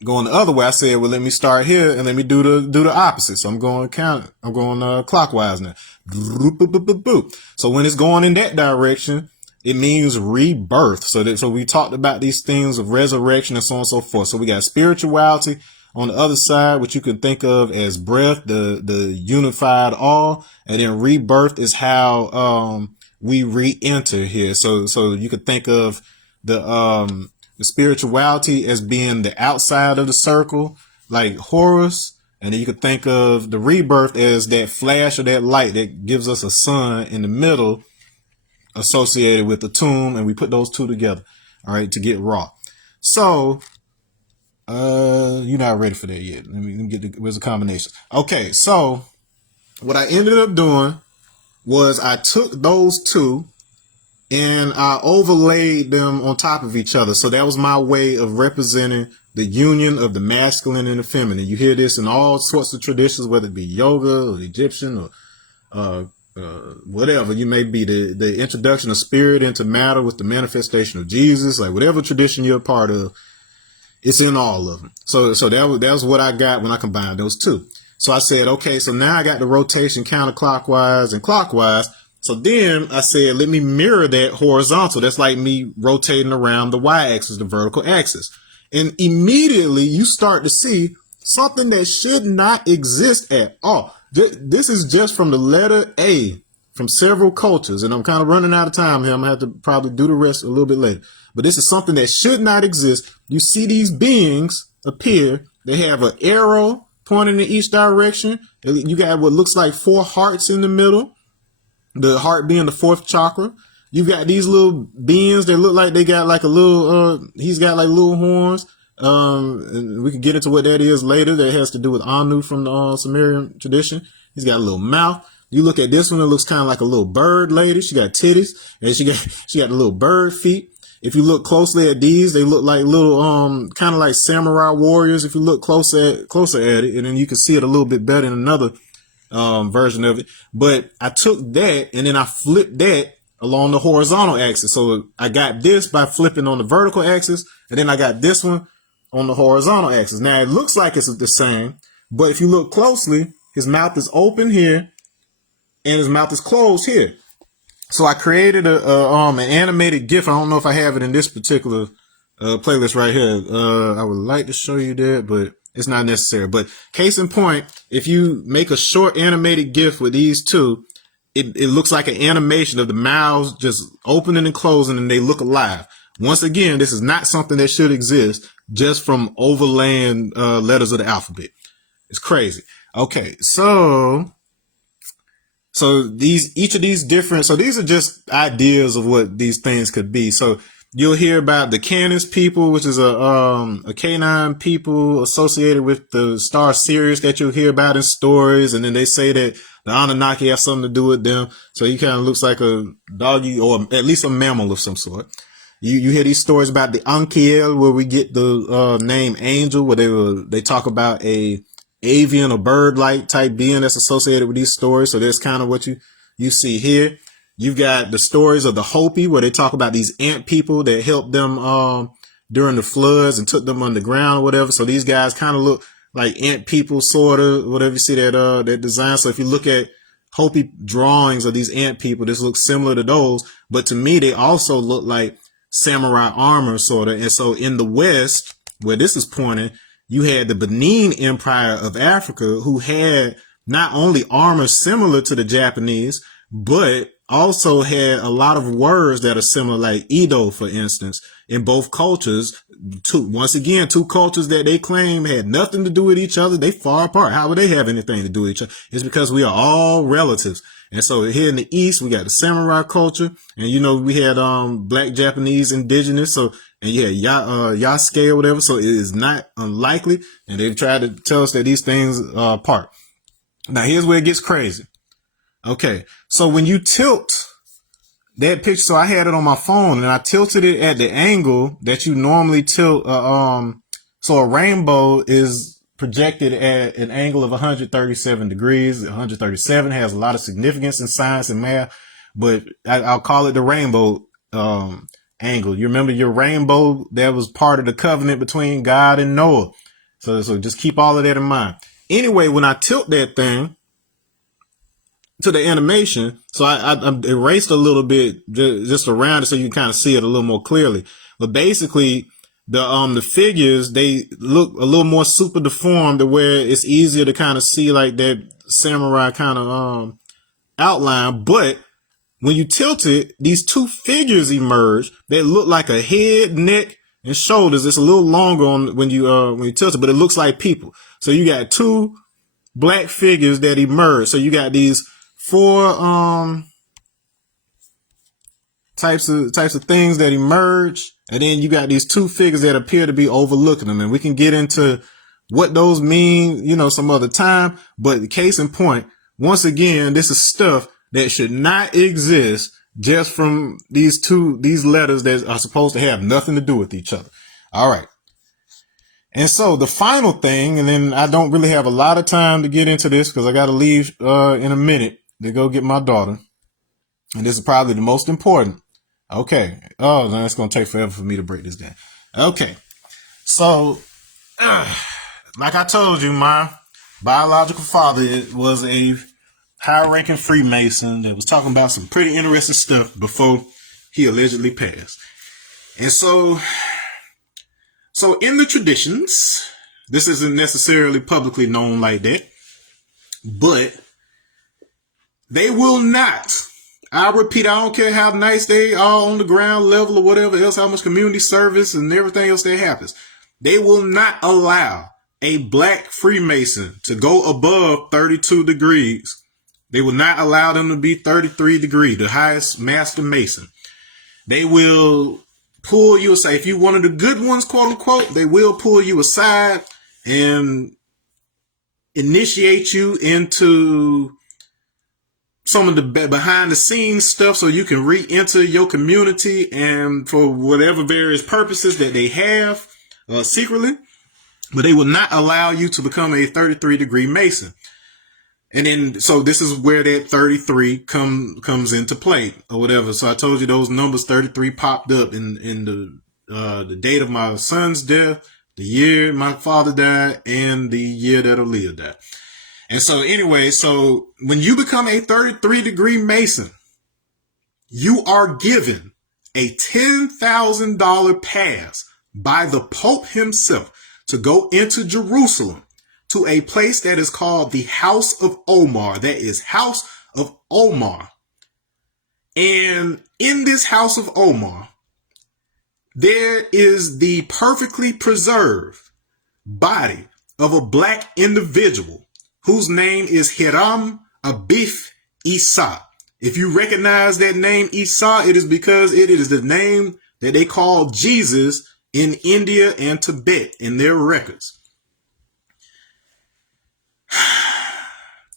going the other way, I said, well, let me start here and let me do the opposite. So I'm going clockwise now. So when it's going in that direction, it means rebirth. So we talked about these things of resurrection and so on and so forth. So we got spirituality on the other side, which you can think of as breath, the unified all, and then rebirth is how we re-enter here. So you could think of the spirituality as being the outside of the circle, like Horus, and then you could think of the rebirth as that flash of that light that gives us a sun in the middle associated with the tomb, and we put those two together, all right, to get raw. So You're not ready for that yet. Let me get where's the combination. Okay, so what I ended up doing was I took those two and I overlaid them on top of each other. So that was my way of representing the union of the masculine and the feminine. You hear this in all sorts of traditions, whether it be yoga or Egyptian or whatever you may be, the introduction of spirit into matter with the manifestation of Jesus, like whatever tradition you're a part of, it's in all of them. So that was what I got when I combined those two. So I said, okay, so now I got the rotation counterclockwise and clockwise. So then I said, let me mirror that horizontal. That's like me rotating around the y-axis, the vertical axis. And immediately you start to see something that should not exist at all. This is just from the letter A from several cultures. And I'm kind of running out of time here. I'm going to have to probably do the rest a little bit later. But this is something that should not exist. You see these beings appear. They have an arrow pointing in each direction. You got what looks like 4 hearts in the middle. The heart being the 4th chakra. You got these little beings that look like they got like a little, he's got like little horns. And we can get into what that is later. That has to do with Anu from the Sumerian tradition. He's got a little mouth. You look at this one, it looks kind of like a little bird lady. She got titties and she got the little bird feet. If you look closely at these, they look like little, kind of like samurai warriors. If you look closer at it, and then you can see it a little bit better in another, version of it. But I took that and then I flipped that along the horizontal axis. So I got this by flipping on the vertical axis, and then I got this one on the horizontal axis. Now it looks like it's the same, but if you look closely, his mouth is open here and his mouth is closed here. So I created an animated GIF. I don't know if I have it in this particular playlist right here. I would like to show you that, but it's not necessary. But case in point, if you make a short animated GIF with these two, it looks like an animation of the mouths just opening and closing, and they look alive. Once again, this is not something that should exist just from overlaying letters of the alphabet. It's crazy. Okay, so each of these different, so these are just ideas of what these things could be. So you'll hear about the Canis people, which is a canine people associated with the star Sirius that you'll hear about in stories. And then they say that the Anunnaki have something to do with them. So he kind of looks like a doggy or at least a mammal of some sort. You hear these stories about the Ankiel, where we get the name angel, where they talk about a avian or bird-like type being that's associated with these stories. So that's kind of what you see here. You've got the stories of the Hopi, where they talk about these ant people that helped them during the floods and took them underground or whatever. So these guys kind of look like ant people, sort of, whatever you see that design. So if you look at Hopi drawings of these ant people, this looks similar to those. But to me, they also look like samurai armor, sort of. And so in the West, where this is pointing, you had the Benin Empire of Africa, who had not only armor similar to the Japanese, but also had a lot of words that are similar, like Edo, for instance, in both cultures. Once again, two cultures that they claim had nothing to do with each other. They far apart. How would they have anything to do with each other? It's because we are all relatives. And so here in the East, we got the samurai culture, and we had black Japanese indigenous. So, and yeah, Yasuke or whatever. So it is not unlikely, and they've tried to tell us that these things are apart. Now here's where it gets crazy. Okay, so when you tilt that picture, so I had it on my phone and I tilted it at the angle that you normally tilt. So a rainbow is projected at an angle of 137 degrees. 137 has a lot of significance in science and math, but I'll call it the rainbow angle. You remember your rainbow that was part of the covenant between God and Noah. So just keep all of that in mind. Anyway, when I tilt that thing to the animation, so I erased a little bit just around it so you can kind of see it a little more clearly. But basically, the figures, they look a little more super deformed, to where it's easier to kind of see like that samurai kind of outline. But when you tilt it, these two figures emerge that look like a head, neck, and shoulders. It's a little longer on when you tilt it, but it looks like people. So you got two black figures that emerge. So you got these four types of things that emerge And then you got these two figures that appear to be overlooking them. And we can get into what those mean, some other time. But the case in point, once again, this is stuff that should not exist just from these letters that are supposed to have nothing to do with each other. All right. And so the final thing, and then I don't really have a lot of time to get into this because I got to leave in a minute to go get my daughter. And this is probably the most important. Okay. Oh, no, it's going to take forever for me to break this down. Okay. So, like I told you, my biological father was a high-ranking Freemason that was talking about some pretty interesting stuff before he allegedly passed. And so in the traditions, this isn't necessarily publicly known like that, but they will not, I repeat, I don't care how nice they are on the ground level or whatever else, how much community service and everything else that happens, they will not allow a black Freemason to go above 32 degrees. They will not allow them to be 33 degrees, the highest master mason. They will pull you aside. If you're one of the good ones, quote unquote, they will pull you aside and initiate you into some of the behind the scenes stuff so you can re-enter your community and for whatever various purposes that they have secretly. But they will not allow you to become a 33 degree Mason. And then, so this is where that 33 comes into play or whatever. So I told you those numbers 33 popped up in the date of my son's death, the year my father died, and the year that Aaliyah died. And so anyway, so when you become a 33 degree Mason, you are given a $10,000 pass by the Pope himself to go into Jerusalem to a place that is called the House of Omar. That is House of Omar. And in this House of Omar, there is the perfectly preserved body of a black individual whose name is Hiram Abif Isa. If you recognize that name Isa, it is because it is the name that they call Jesus in India and Tibet in their records.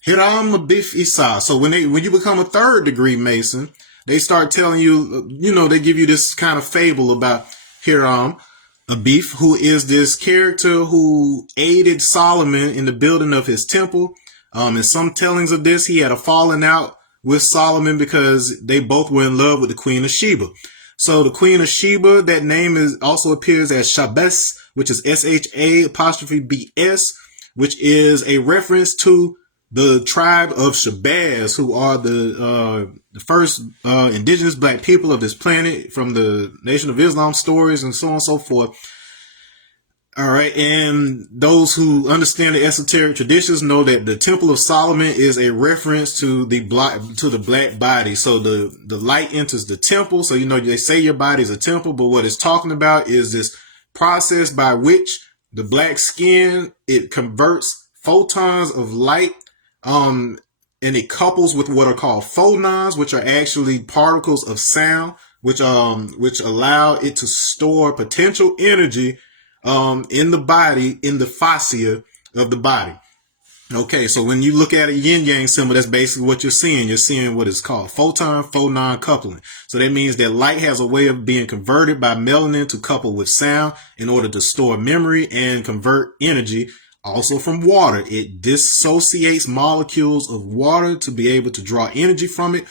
Hiram Abif Isa. So when you become a third degree Mason, they start telling you, they give you this kind of fable about Hiram Abif, who is this character who aided Solomon in the building of his temple. In some tellings of this, he had a falling out with Solomon because they both were in love with the Queen of Sheba. So the Queen of Sheba, that name also appears as Shabes, which is SHA''BS, which is a reference to the tribe of Shabazz, who are the first indigenous black people of this planet from the Nation of Islam stories and so on and so forth. All right. And those who understand the esoteric traditions know that the Temple of Solomon is a reference to the black body. So the light enters the temple. So, they say your body is a temple, but what it's talking about is this process by which the black skin, it converts photons of light, and it couples with what are called phonons, which are actually particles of sound, which allow it to store potential energy in the body, in the fascia of the body. Okay, so when you look at a yin-yang symbol, that's basically what you're seeing. You're seeing what is called photon-phonon coupling. So that means that light has a way of being converted by melanin to couple with sound in order to store memory and convert energy. Also from water, it dissociates molecules of water to be able to draw energy from it,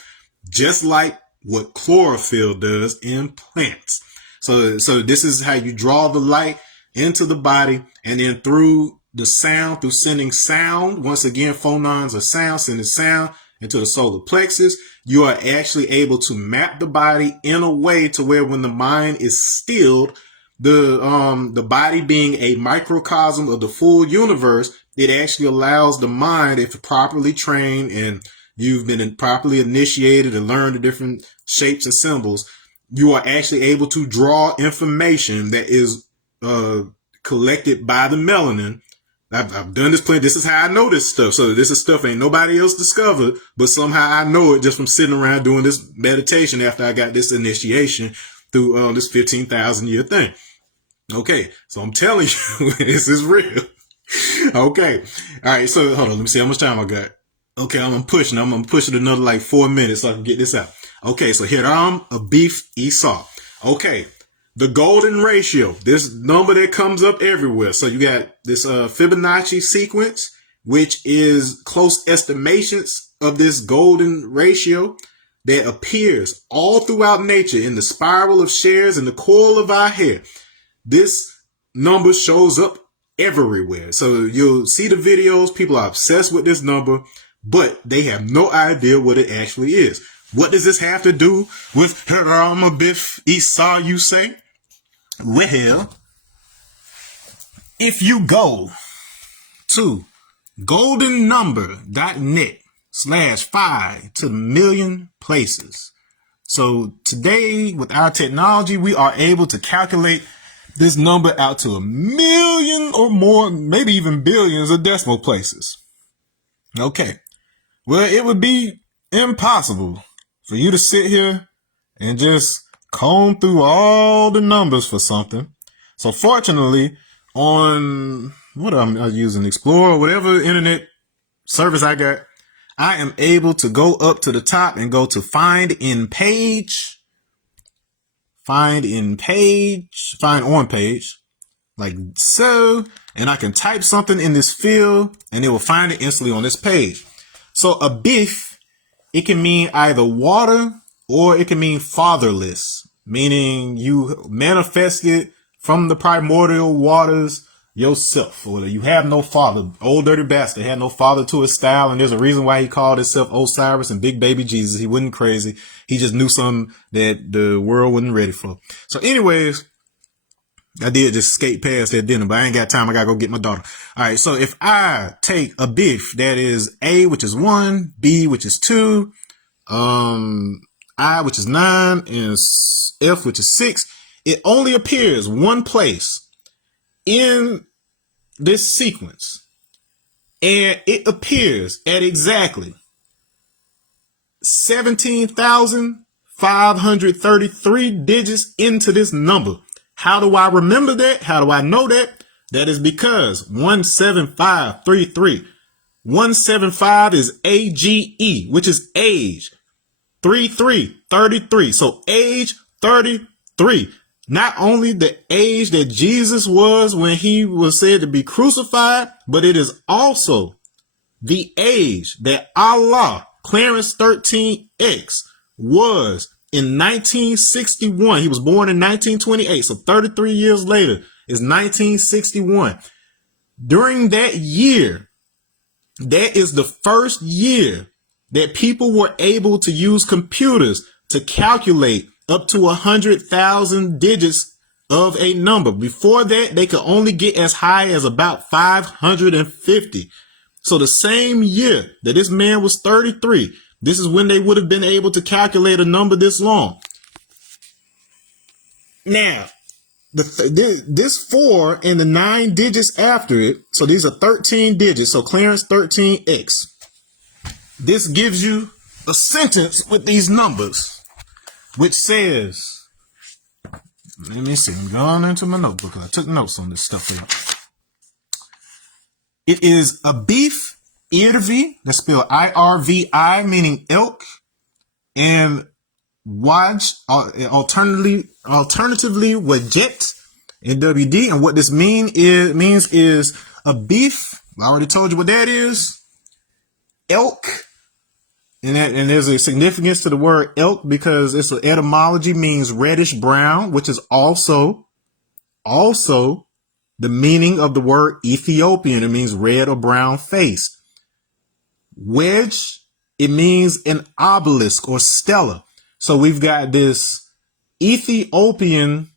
just like what chlorophyll does in plants. So this is how you draw the light into the body, and then through the sound, through sending sound, once again, phonons are sound, sending sound into the solar plexus, you are actually able to map the body in a way to where when the mind is stilled, the body being a microcosm of the full universe, it actually allows the mind, if properly trained and you've been properly initiated and learned the different shapes and symbols, you are actually able to draw information that is collected by the melanin. I've done this plenty. This is how I know this stuff. So this is stuff ain't nobody else discovered, but somehow I know it just from sitting around doing this meditation after I got this initiation through this 15,000 year thing. Okay, so I'm telling you, this is real. Okay, all right. So hold on, let me see how much time I got. Okay, I'm gonna push it another like 4 minutes so I can get this out. Okay, so here I'm a beef Esau. Okay, the golden ratio, this number that comes up everywhere. So you got this Fibonacci sequence, which is close estimations of this golden ratio that appears all throughout nature in the spiral of shares and the coil of our hair. This number shows up everywhere. So you'll see the videos. People are obsessed with this number, but they have no idea what it actually is. What does this have to do with Hiram Abif Esau, you say? Well, if you go to goldennumber.net/5 to the million places. So today with our technology, we are able to calculate this number out to 1 million or more, maybe even billions of decimal places. Okay. Well, it would be impossible for you to sit here and just comb through all the numbers for something. So fortunately, on what I'm using, Explorer, whatever internet service I got, I am able to go up to the top and go to find on page, like so, and I can type something in this field and it will find it instantly on this page. So a beef, it can mean either water or it can mean fatherless, meaning you manifested from the primordial waters yourself, or you have no father. Old dirty bastard had no father to his style, and there's a reason why he called himself Osiris and Big Baby Jesus. He wasn't crazy. He just knew something that the world wasn't ready for. So anyways, I did just skate past that dinner, but I ain't got time. I gotta go get my daughter. All right. So if I take a beef that is A, which is 1, B, which is 2, I, which is 9, and F, which is 6, it only appears one place in this sequence, and it appears at exactly 17,533 digits into this number. How do I remember that? How do I know that? That is because 17533. 175 is AGE, which is age. 33. So age 33. Not only the age that Jesus was when he was said to be crucified, but it is also the age that Allah, Clarence 13X, was in 1961. He was born in 1928. So 33 years later is 1961. During that year, that is the first year that people were able to use computers to calculate up to 100,000 digits of a number. Before that, they could only get as high as about 550. So the same year that this man was 33, this is when they would have been able to calculate a number this long. Now, this 4 and the 9 digits after it, so these are 13 digits. So Clarence 13X. This gives you a sentence with these numbers, which says, let me see, I'm going into my notebook. I took notes on this stuff here. It is a beef, Irvi, that's spelled IRVI, meaning elk, and Waj, alternatively Wajet, and WD. And what this means is a beef. I already told you what that is. Elk. And there's a significance to the word elk because its etymology means reddish brown, which is also the meaning of the word Ethiopian. It means red or brown face. Wedge, it means an obelisk or stela. So we've got this Ethiopian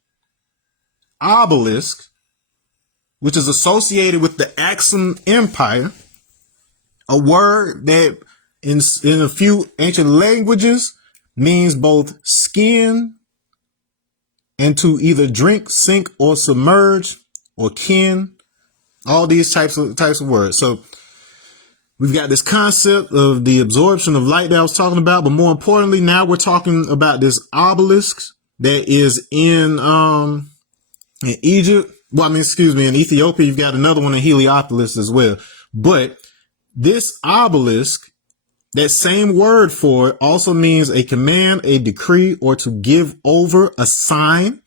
obelisk, which is associated with the Aksum Empire, a word that in a few ancient languages means both skin and to either drink, sink, or submerge, or kin, all these types of words. So we've got this concept of the absorption of light that I was talking about, but more importantly, now we're talking about this obelisk that is in Egypt. Well, I mean, excuse me, in Ethiopia, you've got another one in Heliopolis as well. But this obelisk, that same word for it also means a command, a decree, or to give over, a sign.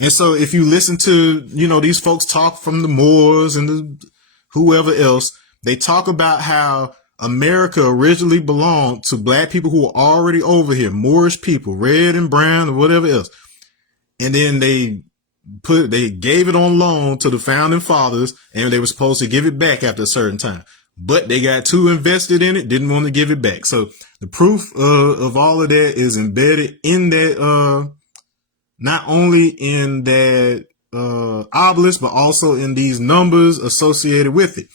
And so if you listen to, these folks talk from the Moors and whoever else, they talk about how America originally belonged to black people who were already over here, Moorish people, red and brown or whatever else. And then they gave it on loan to the founding fathers, and they were supposed to give it back after a certain time. But they got too invested in it, didn't want to give it back. So the proof of all of that is embedded in that, not only in that obelisk, but also in these numbers associated with it.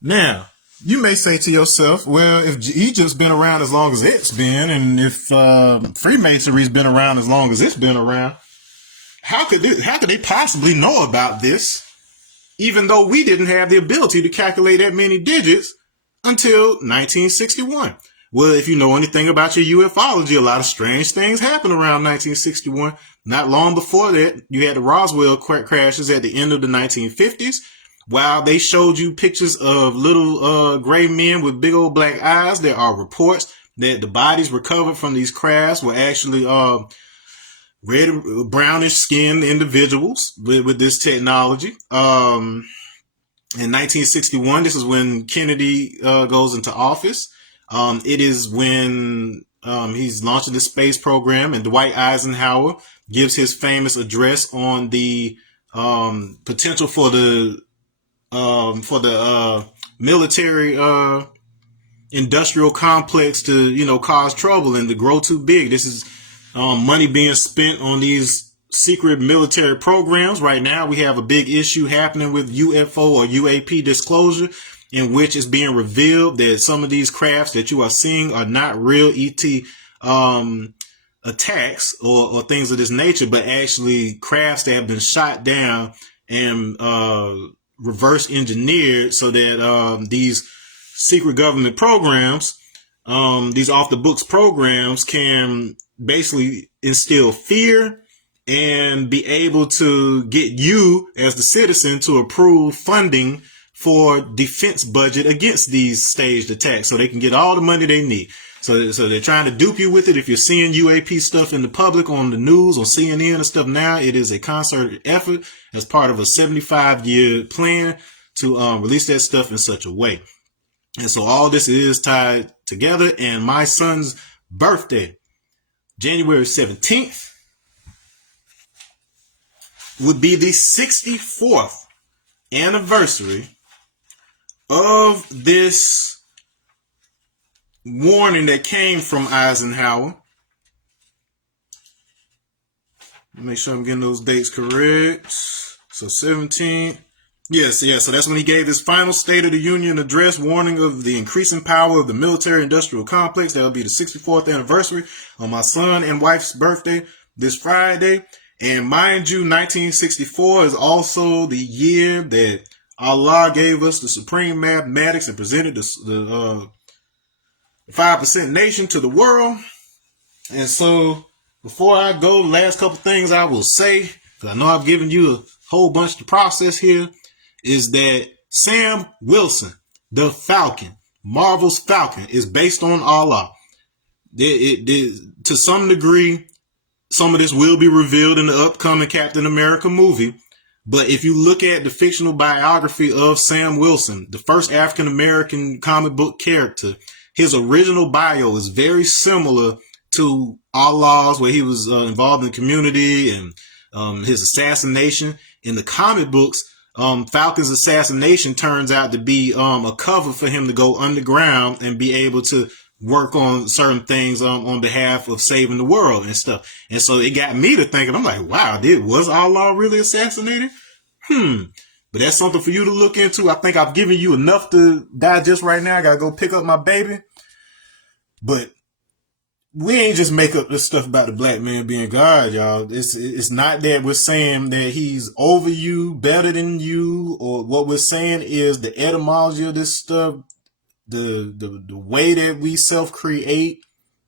Now, you may say to yourself, well, if Egypt's been around as long as it's been, and if Freemasonry's been around as long as it's been around, how could they possibly know about this, even though we didn't have the ability to calculate that many digits until 1961? Well, if you know anything about your ufology, a lot of strange things happened around 1961. Not long before that, you had the Roswell crashes at the end of the 1950s. While they showed you pictures of little gray men with big old black eyes, there are reports that the bodies recovered from these crafts were actually red, brownish skinned individuals with this technology. In 1961, this is when Kennedy goes into office. It is when he's launching the space program, and Dwight Eisenhower gives his famous address on the potential for the military industrial complex to cause trouble and to grow too big. This is money being spent on these secret military programs. Right now, we have a big issue happening with UFO or UAP disclosure, in which it's being revealed that some of these crafts that you are seeing are not real ET attacks or things of this nature, but actually crafts that have been shot down and reverse engineered so that these secret government programs, these off the books programs, can basically instill fear and be able to get you as the citizen to approve funding for defense budget against these staged attacks so they can get all the money they need. So they're trying to dupe you with it. If you're seeing UAP stuff in the public on the news, on CNN and stuff now, it is a concerted effort as part of a 75-year plan to release that stuff in such a way. And so all this is tied together. And my son's birthday, January 17th, would be the 64th anniversary of this warning that came from Eisenhower. Make sure I'm getting those dates correct. So 17. Yes. So that's when he gave his final State of the Union address, warning of the increasing power of the military-industrial complex. That'll be the 64th anniversary on my son and wife's birthday this Friday. And mind you, 1964 is also the year that Allah gave us the supreme mathematics and presented the 5% nation to the world. And so before I go, the last couple things I will say, because I know I've given you a whole bunch to process here, is that Sam Wilson, the Falcon, Marvel's Falcon, is based on Allah. To some degree, some of this will be revealed in the upcoming Captain America movie. But if you look at the fictional biography of Sam Wilson, the first African-American comic book character, his original bio is very similar to Allah's, where he was involved in the community and his assassination. In the comic books, Falcon's assassination turns out to be a cover for him to go underground and be able to work on certain things on behalf of saving the world and stuff. And so it got me to thinking, I'm like, wow, was Allah really assassinated? But that's something for you to look into. I think I've given you enough to digest right now. I gotta go pick up my baby. But we ain't just make up this stuff about the black man being God, y'all. It's not that we're saying that he's over you, better than you, or what we're saying is the etymology of this stuff, the way that we self-create,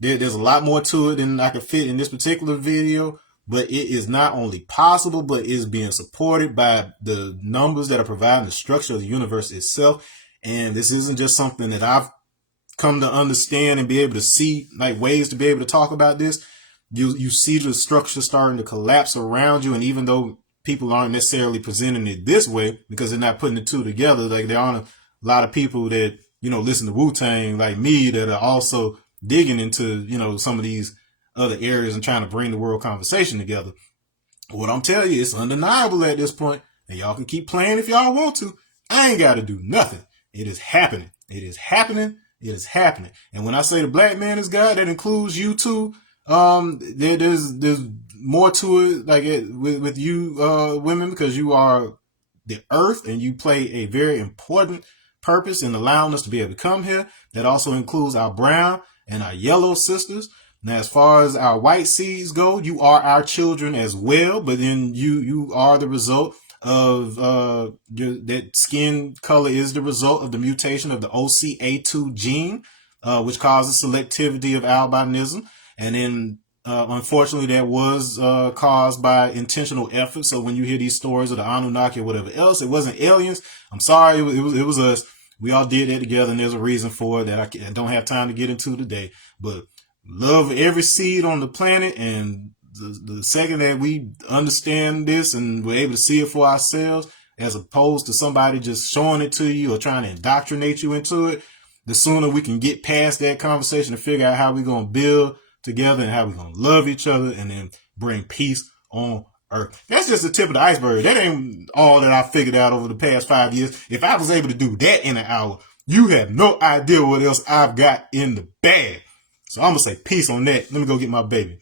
there's a lot more to it than I could fit in this particular video, but it is not only possible, but is being supported by the numbers that are providing the structure of the universe itself. And this isn't just something that I've come to understand and be able to see, like, ways to be able to talk about this. You see the structure starting to collapse around you, and even though people aren't necessarily presenting it this way because they're not putting the two together, like there aren't a lot of people that, you know, listen to Wu-Tang like me that are also digging into, you know, some of these other areas and trying to bring the world conversation together. What I'm telling you, it's undeniable at this point, and y'all can keep playing if y'all want to. I ain't got to do nothing. It is happening. It is happening. It is happening. And when I say the black man is God, that includes you too. There's more to it, like with you women, because you are the earth and you play a very important purpose in allowing us to be able to come here. That also includes our brown and our yellow sisters. Now, as far as our white seeds go, you are our children as well, but then you are the result of that skin color is the result of the mutation of the OCA2 gene, which causes selectivity of albinism. And then unfortunately, that was caused by intentional effort. So when you hear these stories of the Anunnaki or whatever else, it wasn't aliens. I'm sorry, it was us. We all did that together, and there's a reason for it that I don't have time to get into today. But love every seed on the planet, and the second that we understand this and we're able to see it for ourselves, as opposed to somebody just showing it to you or trying to indoctrinate you into it, the sooner we can get past that conversation and figure out how we're going to build together and how we're going to love each other and then bring peace on earth. That's just the tip of the iceberg. That ain't all that I figured out over the past 5 years. If I was able to do that in an hour, you have no idea what else I've got in the bag. So I'm going to say peace on that. Let me go get my baby.